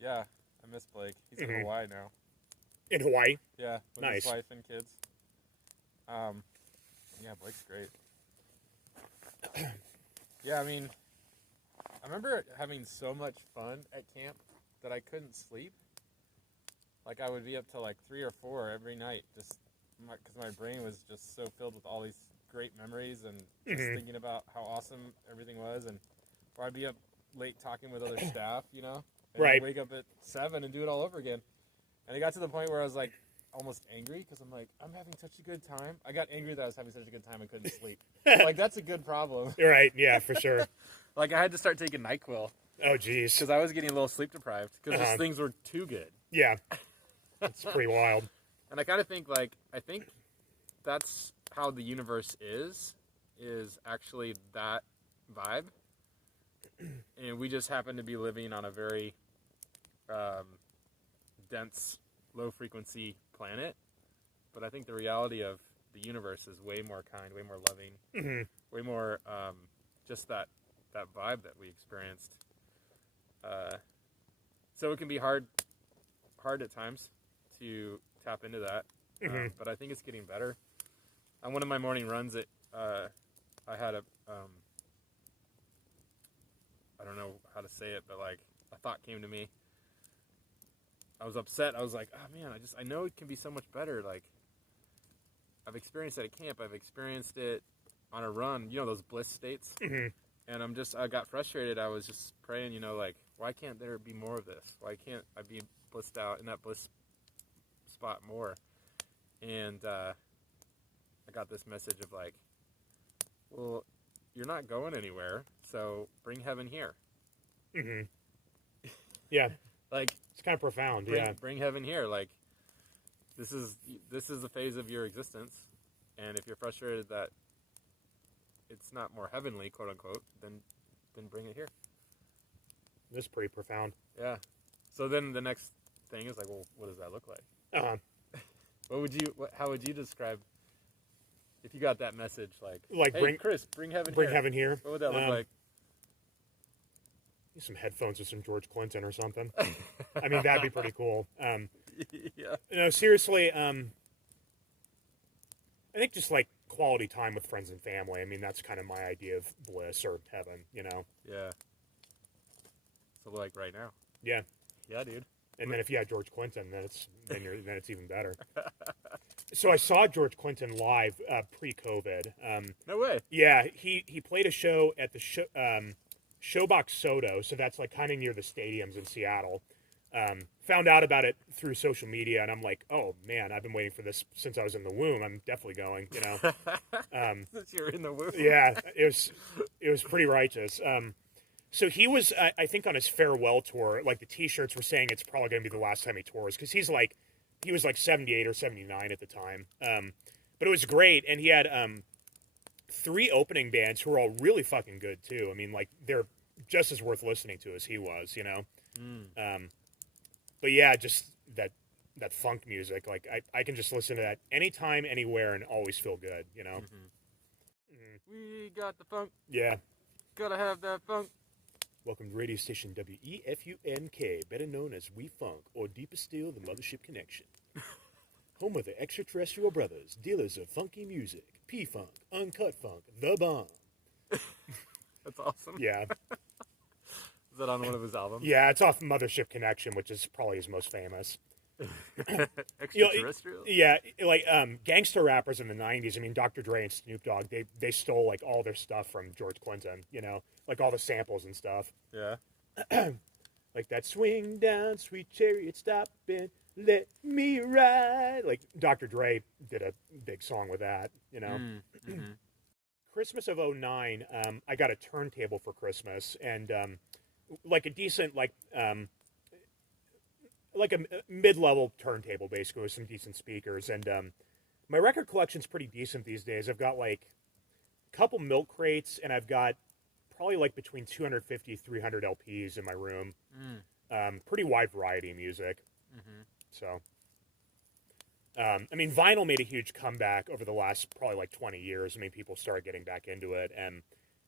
Yeah, I miss Blake. He's in Hawaii now. In Hawaii? Yeah, with nice. his wife and kids. Yeah, Blake's great. Yeah, I mean, I remember having so much fun at camp that I couldn't sleep. Like, I would be up till like 3 or 4 every night, just because my brain was just so filled with all these great memories and just thinking about how awesome everything was. And or I'd be up late talking with other staff, you know, and I'd wake up at 7 and do it all over again. And it got to the point where I was like almost angry because I'm like, I'm having such a good time. I got angry that I was having such a good time I couldn't sleep. Like, that's a good problem. Right, yeah, for sure. Like, I had to start taking NyQuil. Oh, geez. Because I was getting a little sleep deprived because just things were too good. Yeah. That's pretty wild. And I kind of think, like, I think that's how the universe is actually that vibe. And we just happen to be living on a very dense, low-frequency planet. But I think the reality of the universe is way more kind, way more loving, way more just that vibe that we experienced. So it can be hard at times to tap into that. But I think it's getting better. On one of my morning runs, I had a, I don't know how to say it, but like a thought came to me. I was upset. I was like, oh man, I know it can be so much better. Like, I've experienced it at camp. I've experienced it on a run, you know, those bliss states. And I got frustrated. I was just praying, you know, like, why can't there be more of this? Why can't I be blissed out in that bliss spot more? And I got this message of like, well, you're not going anywhere, so bring heaven here. Yeah. Like, it's kind of profound. Bring heaven here. Like, this is a phase of your existence, and if you're frustrated that it's not more heavenly, quote unquote, then bring it here. This is pretty profound. Yeah. So then the next thing is like, well, what does that look like? How would you describe if you got that message? Like, hey, Chris, bring heaven here. Bring heaven here. What would that look like? Some headphones with some George Clinton or something. I mean, that'd be pretty cool. Yeah. No, seriously, I think just like quality time with friends and family. I mean, that's kind of my idea of bliss or heaven, you know? Yeah. So like right now. Yeah. Yeah, dude. And then if you had George Clinton, then it's even better. So I saw George Clinton live pre-COVID. No way. Yeah, he played a show at the Showbox Soto, so that's like kind of near the stadiums in Seattle. Found out about it through social media, and I'm like, oh man, I've been waiting for this since I was in the womb. I'm definitely going. Since you're in the womb. Yeah, it was pretty righteous. So he was, I think, on his farewell tour. Like the T-shirts were saying it's probably going to be the last time he tours because he was like 78 or 79 at the time. But it was great, and he had 3 opening bands who were all really fucking good too. I mean, like they're just as worth listening to as he was, But yeah, just that funk music. Like I can just listen to that anytime, anywhere, and always feel good. We got the funk. Yeah. Gotta have that funk. Welcome to radio station WEFUNK, better known as We Funk, or deeper still, the Mothership Connection. Home of the extraterrestrial brothers, dealers of funky music, P-Funk, Uncut Funk, The Bomb. That's awesome. Yeah. Is that on one of his albums? Yeah, it's off Mothership Connection, which is probably his most famous. Extraterrestrial? Yeah, like gangster rappers in the 90s, I mean, Dr. Dre and Snoop Dogg, they stole like all their stuff from George Clinton, like all the samples and stuff. Yeah. Like that swing down, sweet chariot stopping, let me ride. Like Dr. Dre did a big song with that, Mm-hmm. Christmas of '09, I got a turntable for Christmas, and like a decent, like a mid-level turntable, basically, with some decent speakers. And my record collection's pretty decent these days. I've got like a couple milk crates, and I've got probably like between 250, 300 LPs in my room. Pretty wide variety of music. So, I mean, vinyl made a huge comeback over the last probably like 20 years. I mean, people started getting back into it, and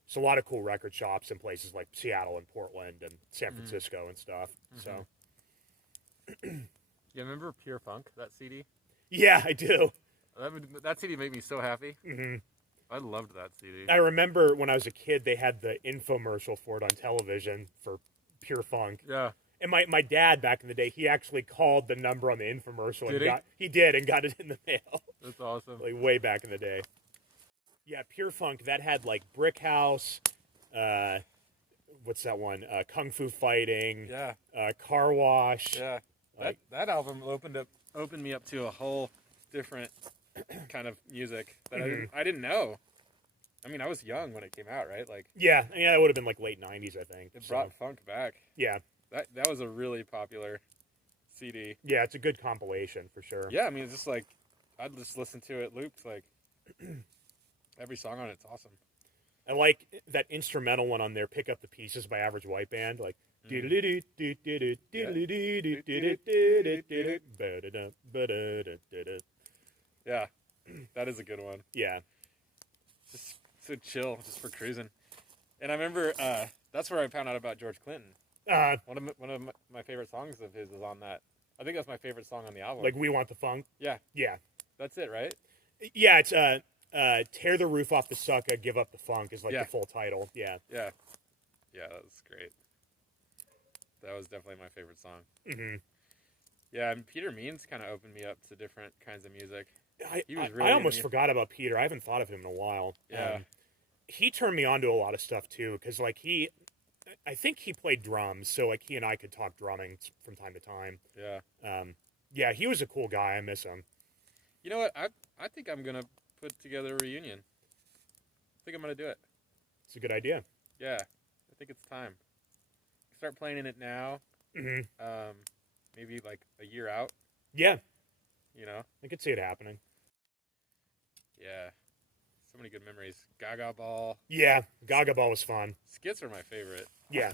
there's a lot of cool record shops in places like Seattle and Portland and San Francisco and stuff. So, You remember Pure Funk, that CD? yeah, I do. That CD made me so happy. I loved that CD. I remember when I was a kid, they had the infomercial for it on television for Pure Funk. Yeah. And my dad, back in the day, he actually called the number on the infomercial. Did he did, and got it in the mail. That's awesome. Like way back in the day. Yeah, Pure Funk, that had like Brick House, what's that one? Kung Fu Fighting. Yeah. Car Wash. Yeah. Like, that album opened me up to a whole different kind of music that I didn't know. I mean, I was young when it came out, right? Like yeah, it would have been like late 90s, I think. It brought funk back. Yeah. That was a really popular CD. Yeah, it's a good compilation for sure. Yeah, I mean, it's just like I'd just listen to it looped, like every song on it's awesome. I like that instrumental one on there, Pick Up the Pieces by Average White Band, like yeah, that is a good one. Yeah. Just so chill, just for cruising. And I remember that's where I found out about George Clinton. One of my favorite songs of his is on that. I think that's my favorite song on the album. Like We Want the Funk? Yeah. Yeah. That's it, right? Yeah, it's Tear the Roof Off the Sucker, Give Up the Funk is like the full title. Yeah. Yeah. Yeah, that was great. That was definitely my favorite song. Mm-hmm. Yeah, and Peter Means kind of opened me up to different kinds of music. I almost forgot about Peter. I haven't thought of him in a while. Yeah. He turned me on to a lot of stuff too, because like I think he played drums, so like he and I could talk drumming from time to time. Yeah. Yeah, he was a cool guy. I miss him. You know what? I think I'm gonna put together a reunion. I think I'm gonna do it. It's a good idea. Yeah, I think it's time. Start playing in it now. Mm-hmm. Maybe like a year out. Yeah. You know? I could see it happening. Yeah. So many good memories. Gaga Ball. Yeah, Gaga Ball was fun. Skits are my favorite. Yeah.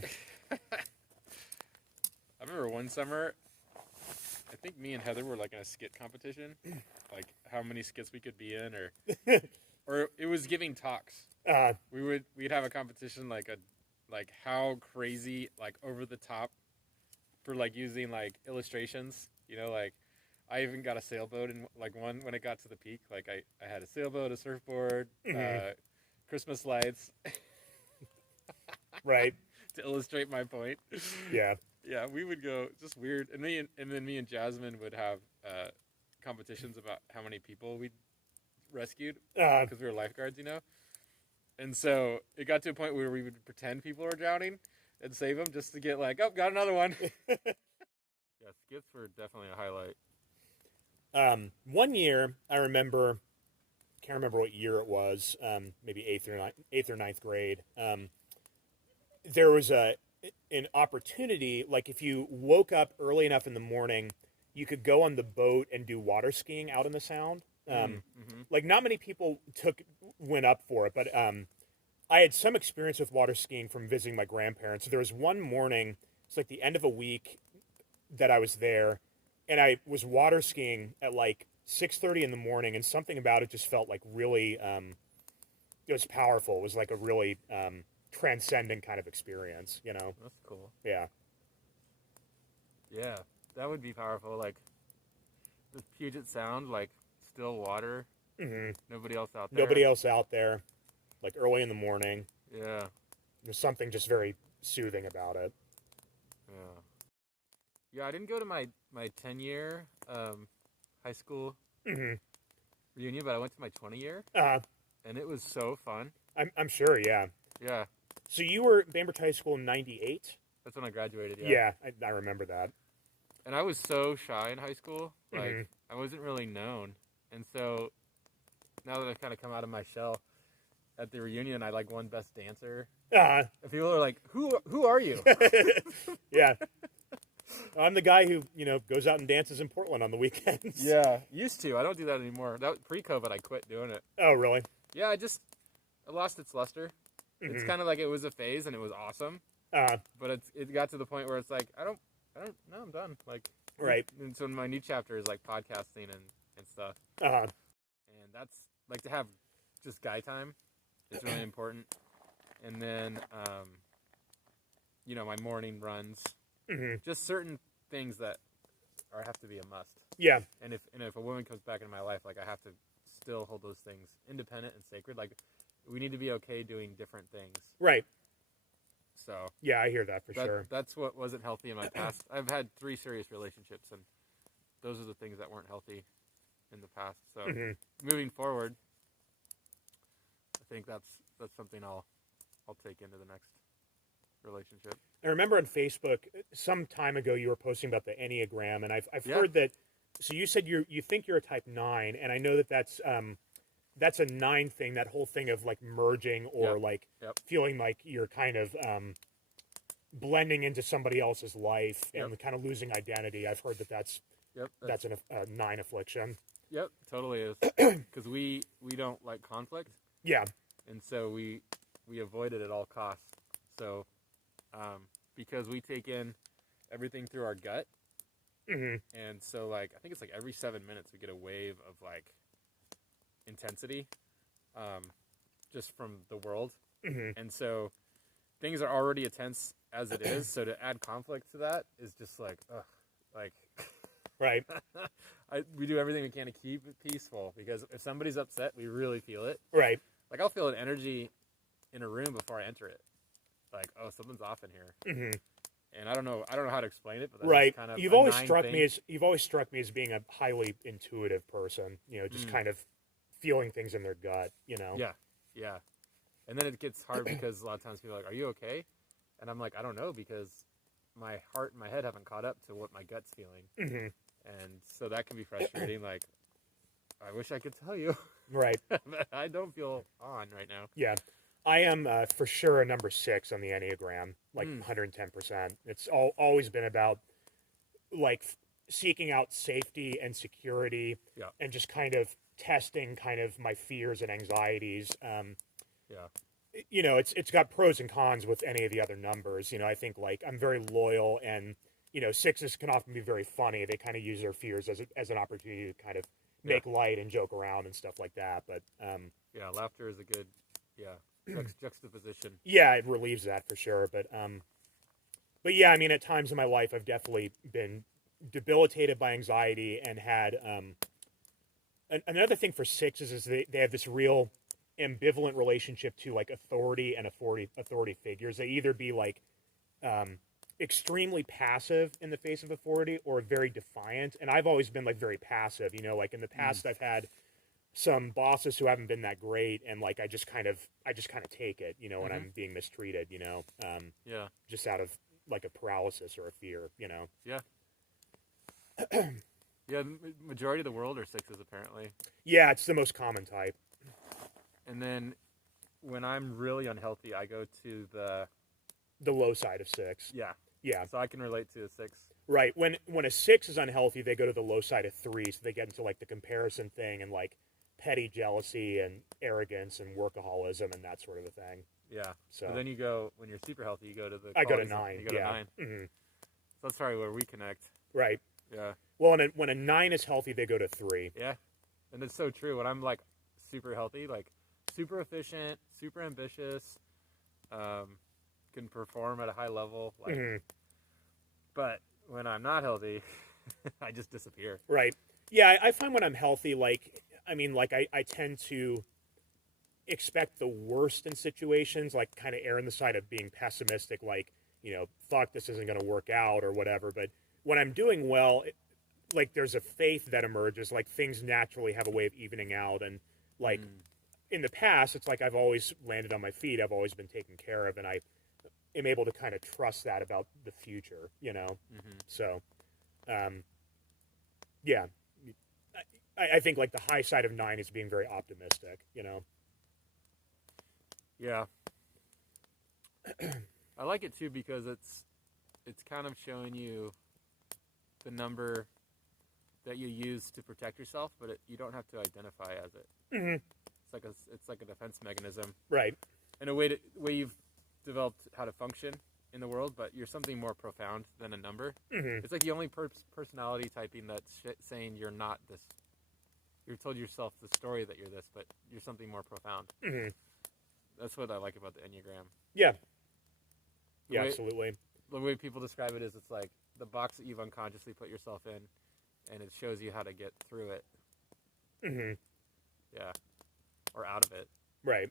I remember one summer, I think me and Heather were like in a skit competition, like how many skits we could be in, or it was giving talks. We'd have a competition like how crazy, like over the top, for like using like illustrations. You know, like I even got a sailboat and like one when it got to the peak, like I had a sailboat, a surfboard, Christmas lights. Right. To illustrate my point. Yeah. Yeah, we would go just weird, and then me and Jasmine would have competitions about how many people we rescued because we were lifeguards, you know. And so it got to a point where we would pretend people were drowning and save them just to get like, oh, got another one. Yeah, skits were definitely a highlight. One year, I remember, can't remember what year it was, maybe eighth or ninth grade. There was an opportunity, like if you woke up early enough in the morning, you could go on the boat and do water skiing out in the Sound. Like not many people went up for it, but I had some experience with water skiing from visiting my grandparents. So there was one morning, it's like the end of a week that I was there, and I was water skiing at like 6:30 in the morning, and something about it just felt like really, it was powerful. It was like a really transcendent kind of experience, you know? That's cool. Yeah. Yeah, that would be powerful. Like the Puget Sound, like still water. Nobody else out there. Nobody else out there, like early in the morning. Yeah. There's something just very soothing about it. Yeah. Yeah, I didn't go to my 10-year high school reunion, but I went to my 20-year, and it was so fun. I'm sure, yeah. Yeah. So you were at Bainbridge High School in '98? That's when I graduated, Yeah, I remember that. And I was so shy in high school. Like, I wasn't really known. And so, now that I've kind of come out of my shell, at the reunion, I, like, won Best Dancer. And people are like, who are you? Yeah. I'm the guy who, you know, goes out and dances in Portland on the weekends. Yeah, used to. I don't do that anymore. That pre-COVID, I quit doing it. Oh, really? Yeah, it lost its luster. It's kind of like it was a phase and it was awesome. But it got to the point where it's like, I don't know, I'm done. Like, right. And so my new chapter is like podcasting and stuff. And that's like to have just guy time is really important. And then, you know, my morning runs, just certain things that have to be a must. Yeah. And if a woman comes back into my life, like I have to still hold those things independent and sacred. Like we need to be okay doing different things. Right. So yeah, I hear that for sure. That's what wasn't healthy in my past. I've had 3 serious relationships, and those are the things that weren't healthy in the past. So moving forward, I think that's something I'll take into the next relationship. I remember on Facebook some time ago you were posting about the Enneagram, and I've heard that. So you said you think you're a Type 9, and I know that's a 9 thing. That whole thing of like merging or feeling like you're kind of blending into somebody else's life and kind of losing identity. I've heard that's a 9 affliction. Yep, totally is. Because we don't like conflict. Yeah. And so we avoid it at all costs. So because we take in everything through our gut. And so like I think it's like every 7 minutes we get a wave of like intensity just from the world. And so things are already intense as it is. So to add conflict to that is just like, ugh, like right. We do everything we can to keep it peaceful, because if somebody's upset, we really feel it. Right. Like I'll feel an energy in a room before I enter it. Like, oh, something's off in here. And I don't know how to explain it, but that's kind of you've always struck me as being a highly intuitive person. You know, just kind of feeling things in their gut. You know. Yeah. And then it gets hard because a lot of times people are like, "Are you okay?" And I'm like, "I don't know," because my heart and my head haven't caught up to what my gut's feeling. And so that can be frustrating. Like, I wish I could tell you. Right. But I don't feel on right now. Yeah. I am for sure a number 6 on the Enneagram, like 110%. It's always been about like seeking out safety and security, and just kind of testing kind of my fears and anxieties. You know, it's got pros and cons with any of the other numbers. You know, I think like I'm very loyal, and you know, 6s can often be very funny. They kind of use their fears as an opportunity to kind of make light and joke around and stuff like that. But laughter is a good juxtaposition. Yeah, it relieves that for sure. But yeah, I mean, at times in my life, I've definitely been debilitated by anxiety and had another thing for 6s is they have this real ambivalent relationship to like authority and authority figures. They either be like extremely passive in the face of authority or very defiant. And I've always been like very passive, you know, like in the past I've had some bosses who haven't been that great, and like I just kind of take it, you know, when I'm being mistreated, you know, Yeah. just out of like a paralysis or a fear, you know. Yeah. Yeah, the majority of the world are sixes apparently. Yeah, it's the most common type. And then when I'm really unhealthy, I go to the low side of 6. yeah. Yeah. So I can relate to a 6. Right. When a 6 is unhealthy, they go to the low side of 3, so they get into like the comparison thing and like petty jealousy and arrogance and workaholism and that sort of a thing. Yeah. So but then you go, when you're super healthy, you go to the I go to qualities, 9. You go to 9. Mm-hmm. So that's probably where we connect. Right. Yeah. Well, when a 9 is healthy, they go to 3. Yeah. And it's so true. When I'm like super healthy, like super efficient, super ambitious, can perform at a high level, like but when I'm not healthy, I just disappear. Right. Yeah, I find when I'm healthy, like, I mean, like, I tend to expect the worst in situations, like, kind of err on the side of being pessimistic, like, you know, fuck, this isn't going to work out or whatever. But when I'm doing well, like, there's a faith that emerges, like, things naturally have a way of evening out. And, like, in the past, it's like I've always landed on my feet, I've always been taken care of, and I am able to kind of trust that about the future, you know? So, yeah. I think like the high side of 9 is being very optimistic, you know? Yeah. I like it too because it's kind of showing you the number that you use to protect yourself, but you don't have to identify as it. It's like a defense mechanism, right? In a way you've developed how to function in the world, but you're something more profound than a number. It's like the only personality typing that's saying you're not this. You've told yourself the story that you're this, but you're something more profound. That's what I like about the Enneagram. Yeah. Yeah, absolutely. The way people describe it is it's like the box that you've unconsciously put yourself in, and it shows you how to get through it. Yeah. Or out of it. Right.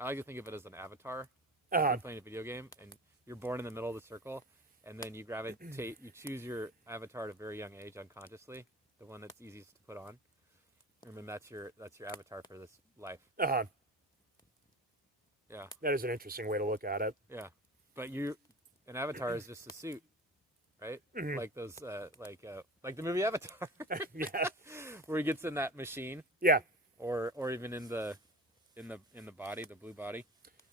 I like to think of it as an avatar. You're playing a video game, and you're born in the middle of the circle, and then you gravitate, you choose your avatar at a very young age unconsciously, the one that's easiest to put on, and then that's your avatar for this life. Yeah. That is an interesting way to look at it. Yeah, but an avatar is just a suit, right? Like those, like the movie Avatar. Yeah. Where he gets in that machine. Yeah. Or even in the body, the blue body.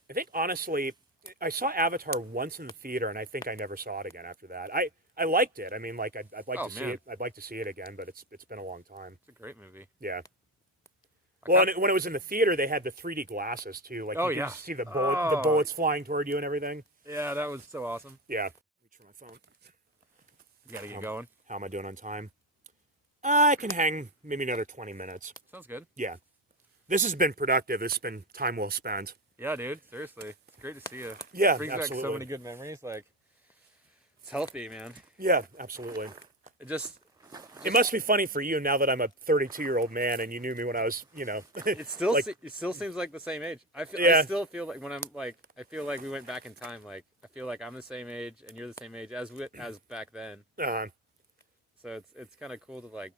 I think honestly, I saw Avatar once in the theater, and I think I never saw it again after that. I liked it. I mean, like I'd like to see it. I'd like to see it again, but it's been a long time. It's a great movie. Yeah. Well, and when it was in the theater, they had the 3D glasses too. Like you could see the bullets flying toward you and everything. Yeah, that was so awesome. Yeah. Reach for my phone. You gotta get going. How am I doing on time? I can hang maybe another 20 minutes. Sounds good. Yeah. This has been productive. This has been time well spent. Yeah, dude. Seriously. It's great to see you. Yeah, it brings absolutely. back so many good memories. Like, it's healthy, man. Yeah, absolutely. It must be funny for you now that I'm a 32-year-old man and you knew me when I was, you know. It still like, it still seems like the same age. I still feel like when I'm like, I feel like we went back in time. Like, I feel like I'm the same age and you're the same age as back then. So it's kind of cool to like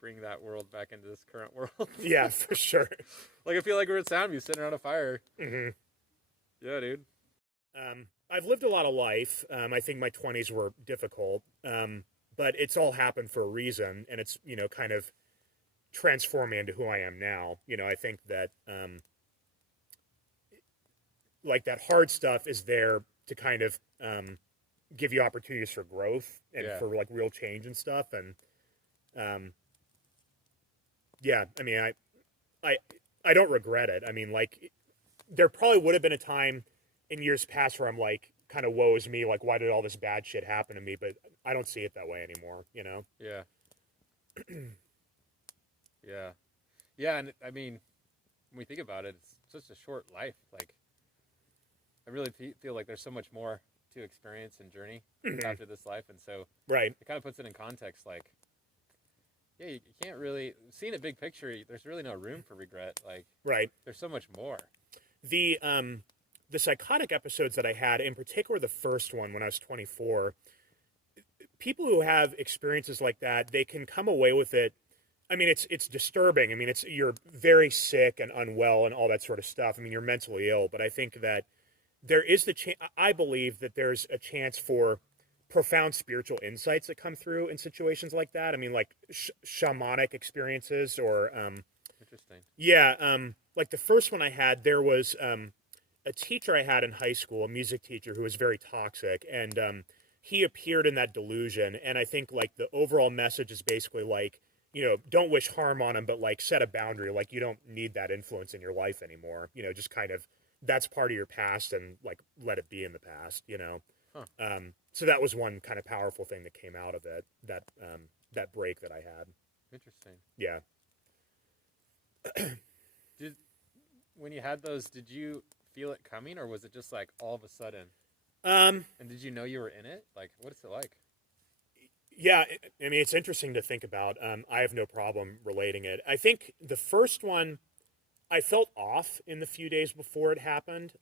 bring that world back into this current world. Yeah, for sure. Like I feel like we're at Soundview sitting around a fire. Yeah, dude. I've lived a lot of life. I think my 20s were difficult, but it's all happened for a reason, and it's, you know, kind of transformed me into who I am now. You know, I think that like that hard stuff is there to kind of give you opportunities for growth and for like real change and stuff. And yeah, I mean, I don't regret it. I mean, like, there probably would have been a time in years past where I'm like, kind of woe is me, like, why did all this bad shit happen to me? But I don't see it that way anymore, you know? Yeah. Yeah. Yeah, and I mean, when we think about it, it's such a short life. Like, I really feel like there's so much more to experience and journey after this life. And so right, it kind of puts it in context, like, yeah, you can't really, seeing it big picture, there's really no room for regret. Like, right, there's so much more. The the psychotic episodes that I had, in particular the first one when I was 24, people who have experiences like that, they can come away with it. I mean, it's disturbing. I mean, you're very sick and unwell and all that sort of stuff. I mean, you're mentally ill, but I think that there is I believe that there's a chance for profound spiritual insights that come through in situations like that. I mean, like shamanic experiences or Interesting. yeah, like the first one I had, there was a teacher I had in high school, a music teacher who was very toxic, and he appeared in that delusion. And I think like the overall message is basically like, don't wish harm on him, but like set a boundary. Like you don't need that influence in your life anymore. Just kind of that's part of your past, and like let it be in the past. Huh. So that was one kind of powerful thing that came out of it. That break that I had. Interesting. Yeah. When you had those, did you feel it coming, or was it just like all of a sudden? And did you know you were in it? Like, what is it like? Yeah, I mean, it's interesting to think about. I have no problem relating it. I think the first one, I felt off in the few days before it happened.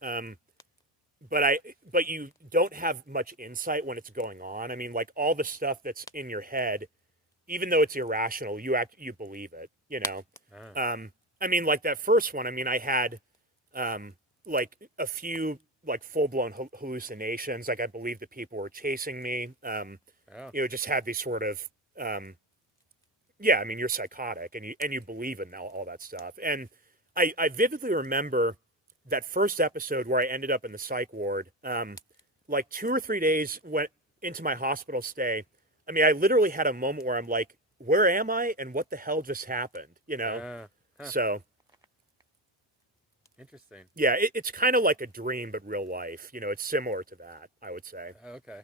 But you don't have much insight when it's going on. I mean, like all the stuff that's in your head, even though it's irrational, you believe it. Ah. I mean, like that first one. I mean, I had like a few like full blown hallucinations. Like I believed that people were chasing me. Oh. Just had these sort of yeah. I mean, you're psychotic, and you believe in all that stuff. And I vividly remember that first episode where I ended up in the psych ward. Like 2 or 3 days went into my hospital stay. I mean, I literally had a moment where I'm like, where am I, and what the hell just happened? Huh. So Interesting. yeah, it's kind of like a dream, but real life. It's similar to that, I would say. Okay.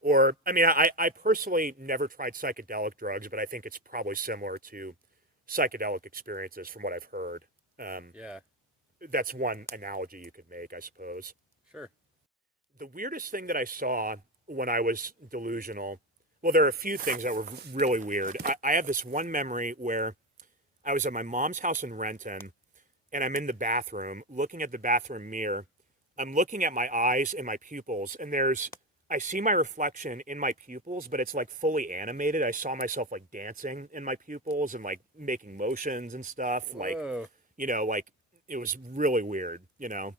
Or, I mean, I personally never tried psychedelic drugs, but I think it's probably similar to psychedelic experiences from what I've heard. Yeah. That's one analogy you could make, I suppose. Sure. The weirdest thing that I saw when I was delusional, well, there are a few things that were really weird. I have this one memory where I was at my mom's house in Renton, and I'm in the bathroom, looking at the bathroom mirror. I'm looking at my eyes and my pupils, and I see my reflection in my pupils, but it's like fully animated. I saw myself like dancing in my pupils and like making motions and stuff. Whoa. Like it was really weird, and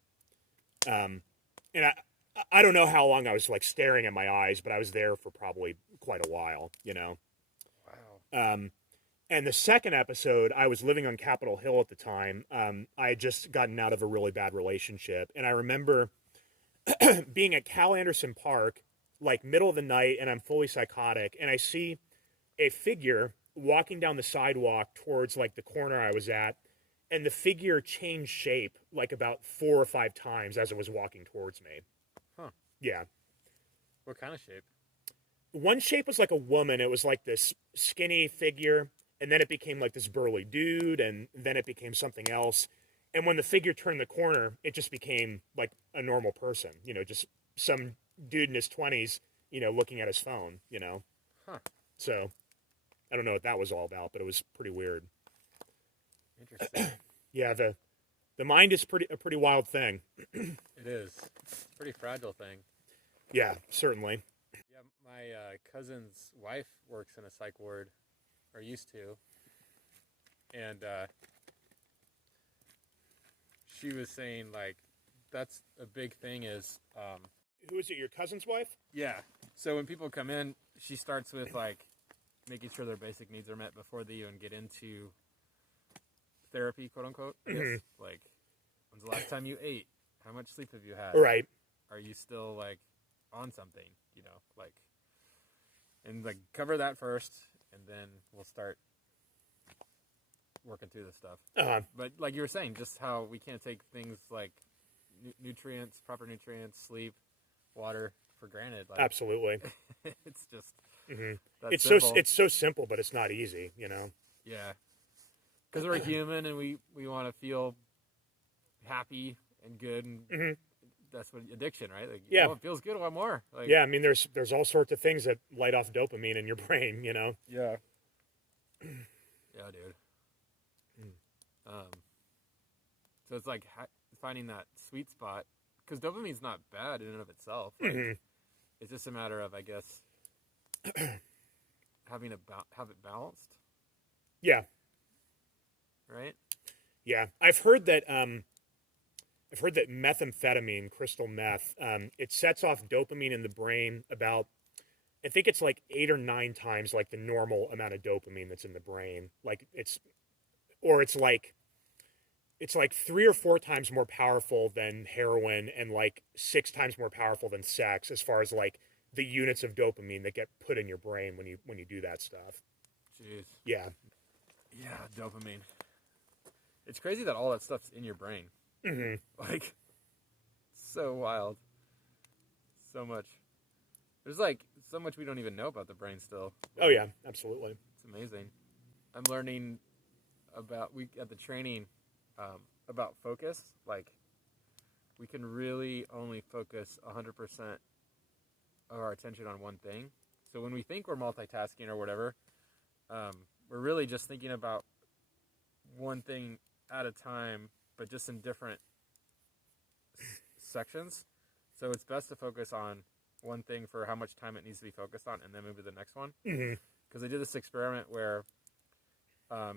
I don't know how long I was like staring at my eyes, but I was there for probably quite a while, Wow. And the second episode, I was living on Capitol Hill at the time. I had just gotten out of a really bad relationship, and I remember being at Cal Anderson Park, like middle of the night, and I'm fully psychotic, and I see a figure walking down the sidewalk towards like the corner I was at, and the figure changed shape like about 4 or 5 times as it was walking towards me. Huh. Yeah. What kind of shape? One shape was like a woman. It was like this skinny figure, and then it became like this burly dude, and then it became something else. And when the figure turned the corner, it just became like a normal person, just some dude in his 20s, looking at his phone, Huh. So I don't know what that was all about, but it was pretty weird. Interesting. Yeah, the mind is a pretty wild thing. It is. It's a pretty fragile thing. Yeah, certainly. Yeah, my cousin's wife works in a psych ward, or used to, and she was saying like that's a big thing is Who is it, your cousin's wife? yeah. So when people come in, she starts with like making sure their basic needs are met before they even get into therapy, quote unquote. I guess. Like, when's the last time you ate? How much sleep have you had? Right. Are you still like on something? Like, and like cover that first, and then we'll start working through this stuff. But like you were saying, just how we can't take things like nutrients, proper nutrients, sleep, water for granted. Like, Absolutely. it's just It's simple. it's so simple, but it's not easy, Yeah, because we're human and we want to feel happy and good, and that's what addiction, right? Like, Yeah. oh, it feels good. I want more. Like, Yeah, I mean, there's all sorts of things that light off dopamine in your brain, Yeah. Yeah, dude. So it's like finding that sweet spot because dopamine's not bad in and of itself. Like, it's just a matter of, I guess, have it balanced. Yeah. Right. Yeah, I've heard that methamphetamine, crystal meth, it sets off dopamine in the brain about, I think it's like 8 or 9 times like the normal amount of dopamine that's in the brain. Like it's like 3 or 4 times more powerful than heroin and like 6 times more powerful than sex as far as like the units of dopamine that get put in your brain when you do that stuff. Jeez. Yeah. Yeah, dopamine. It's crazy that all that stuff's in your brain. Mm-hmm. Like, so wild. So much. There's like so much we don't even know about the brain still. Oh yeah, absolutely. It's amazing. I'm learning at the training about focus. Like, we can really only focus 100% of our attention on one thing. So when we think we're multitasking or whatever, we're really just thinking about one thing at a time, but just in different sections. So it's best to focus on one thing for how much time it needs to be focused on and then move to the next one. Because I did this experiment where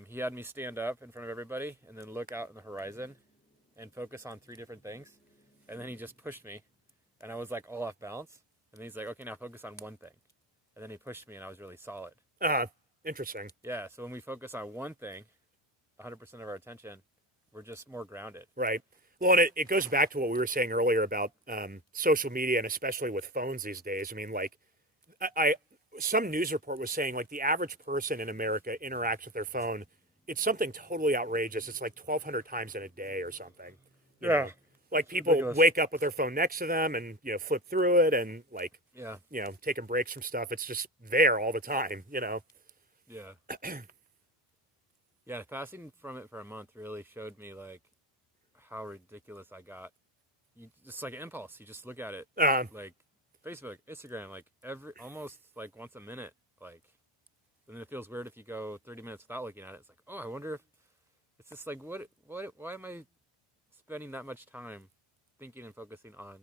he had me stand up in front of everybody and then look out in the horizon and focus on 3 different things. And then he just pushed me and I was like all off balance. And then he's like, okay, now focus on one thing. And then he pushed me and I was really solid. Interesting. Yeah, so when we focus on one thing, 100% of our attention, we're just more grounded. Right. Well, and it goes back to what we were saying earlier about social media, and especially with phones these days. I mean, like, some news report was saying, like, the average person in America interacts with their phone. It's something totally outrageous. It's like 1,200 times in a day or something. You know? Like, people wake up with their phone next to them and, flip through it and, like, taking breaks from stuff. It's just there all the time, Yeah. Yeah, fasting from it for a month really showed me, like, how ridiculous I got. Just like an impulse. You just look at it. Like, Facebook, Instagram, like, almost, like, once a minute. Like, and then it feels weird if you go 30 minutes without looking at it. It's like, oh, I wonder if... It's just like, why am I spending that much time thinking and focusing on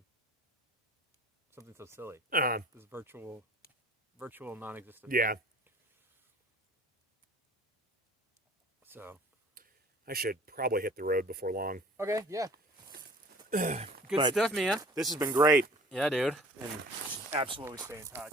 something so silly? This virtual non-existent Yeah. thing. So, I should probably hit the road before long. okay, yeah. Good stuff, man. This has been great. Yeah, dude. And absolutely stay in touch.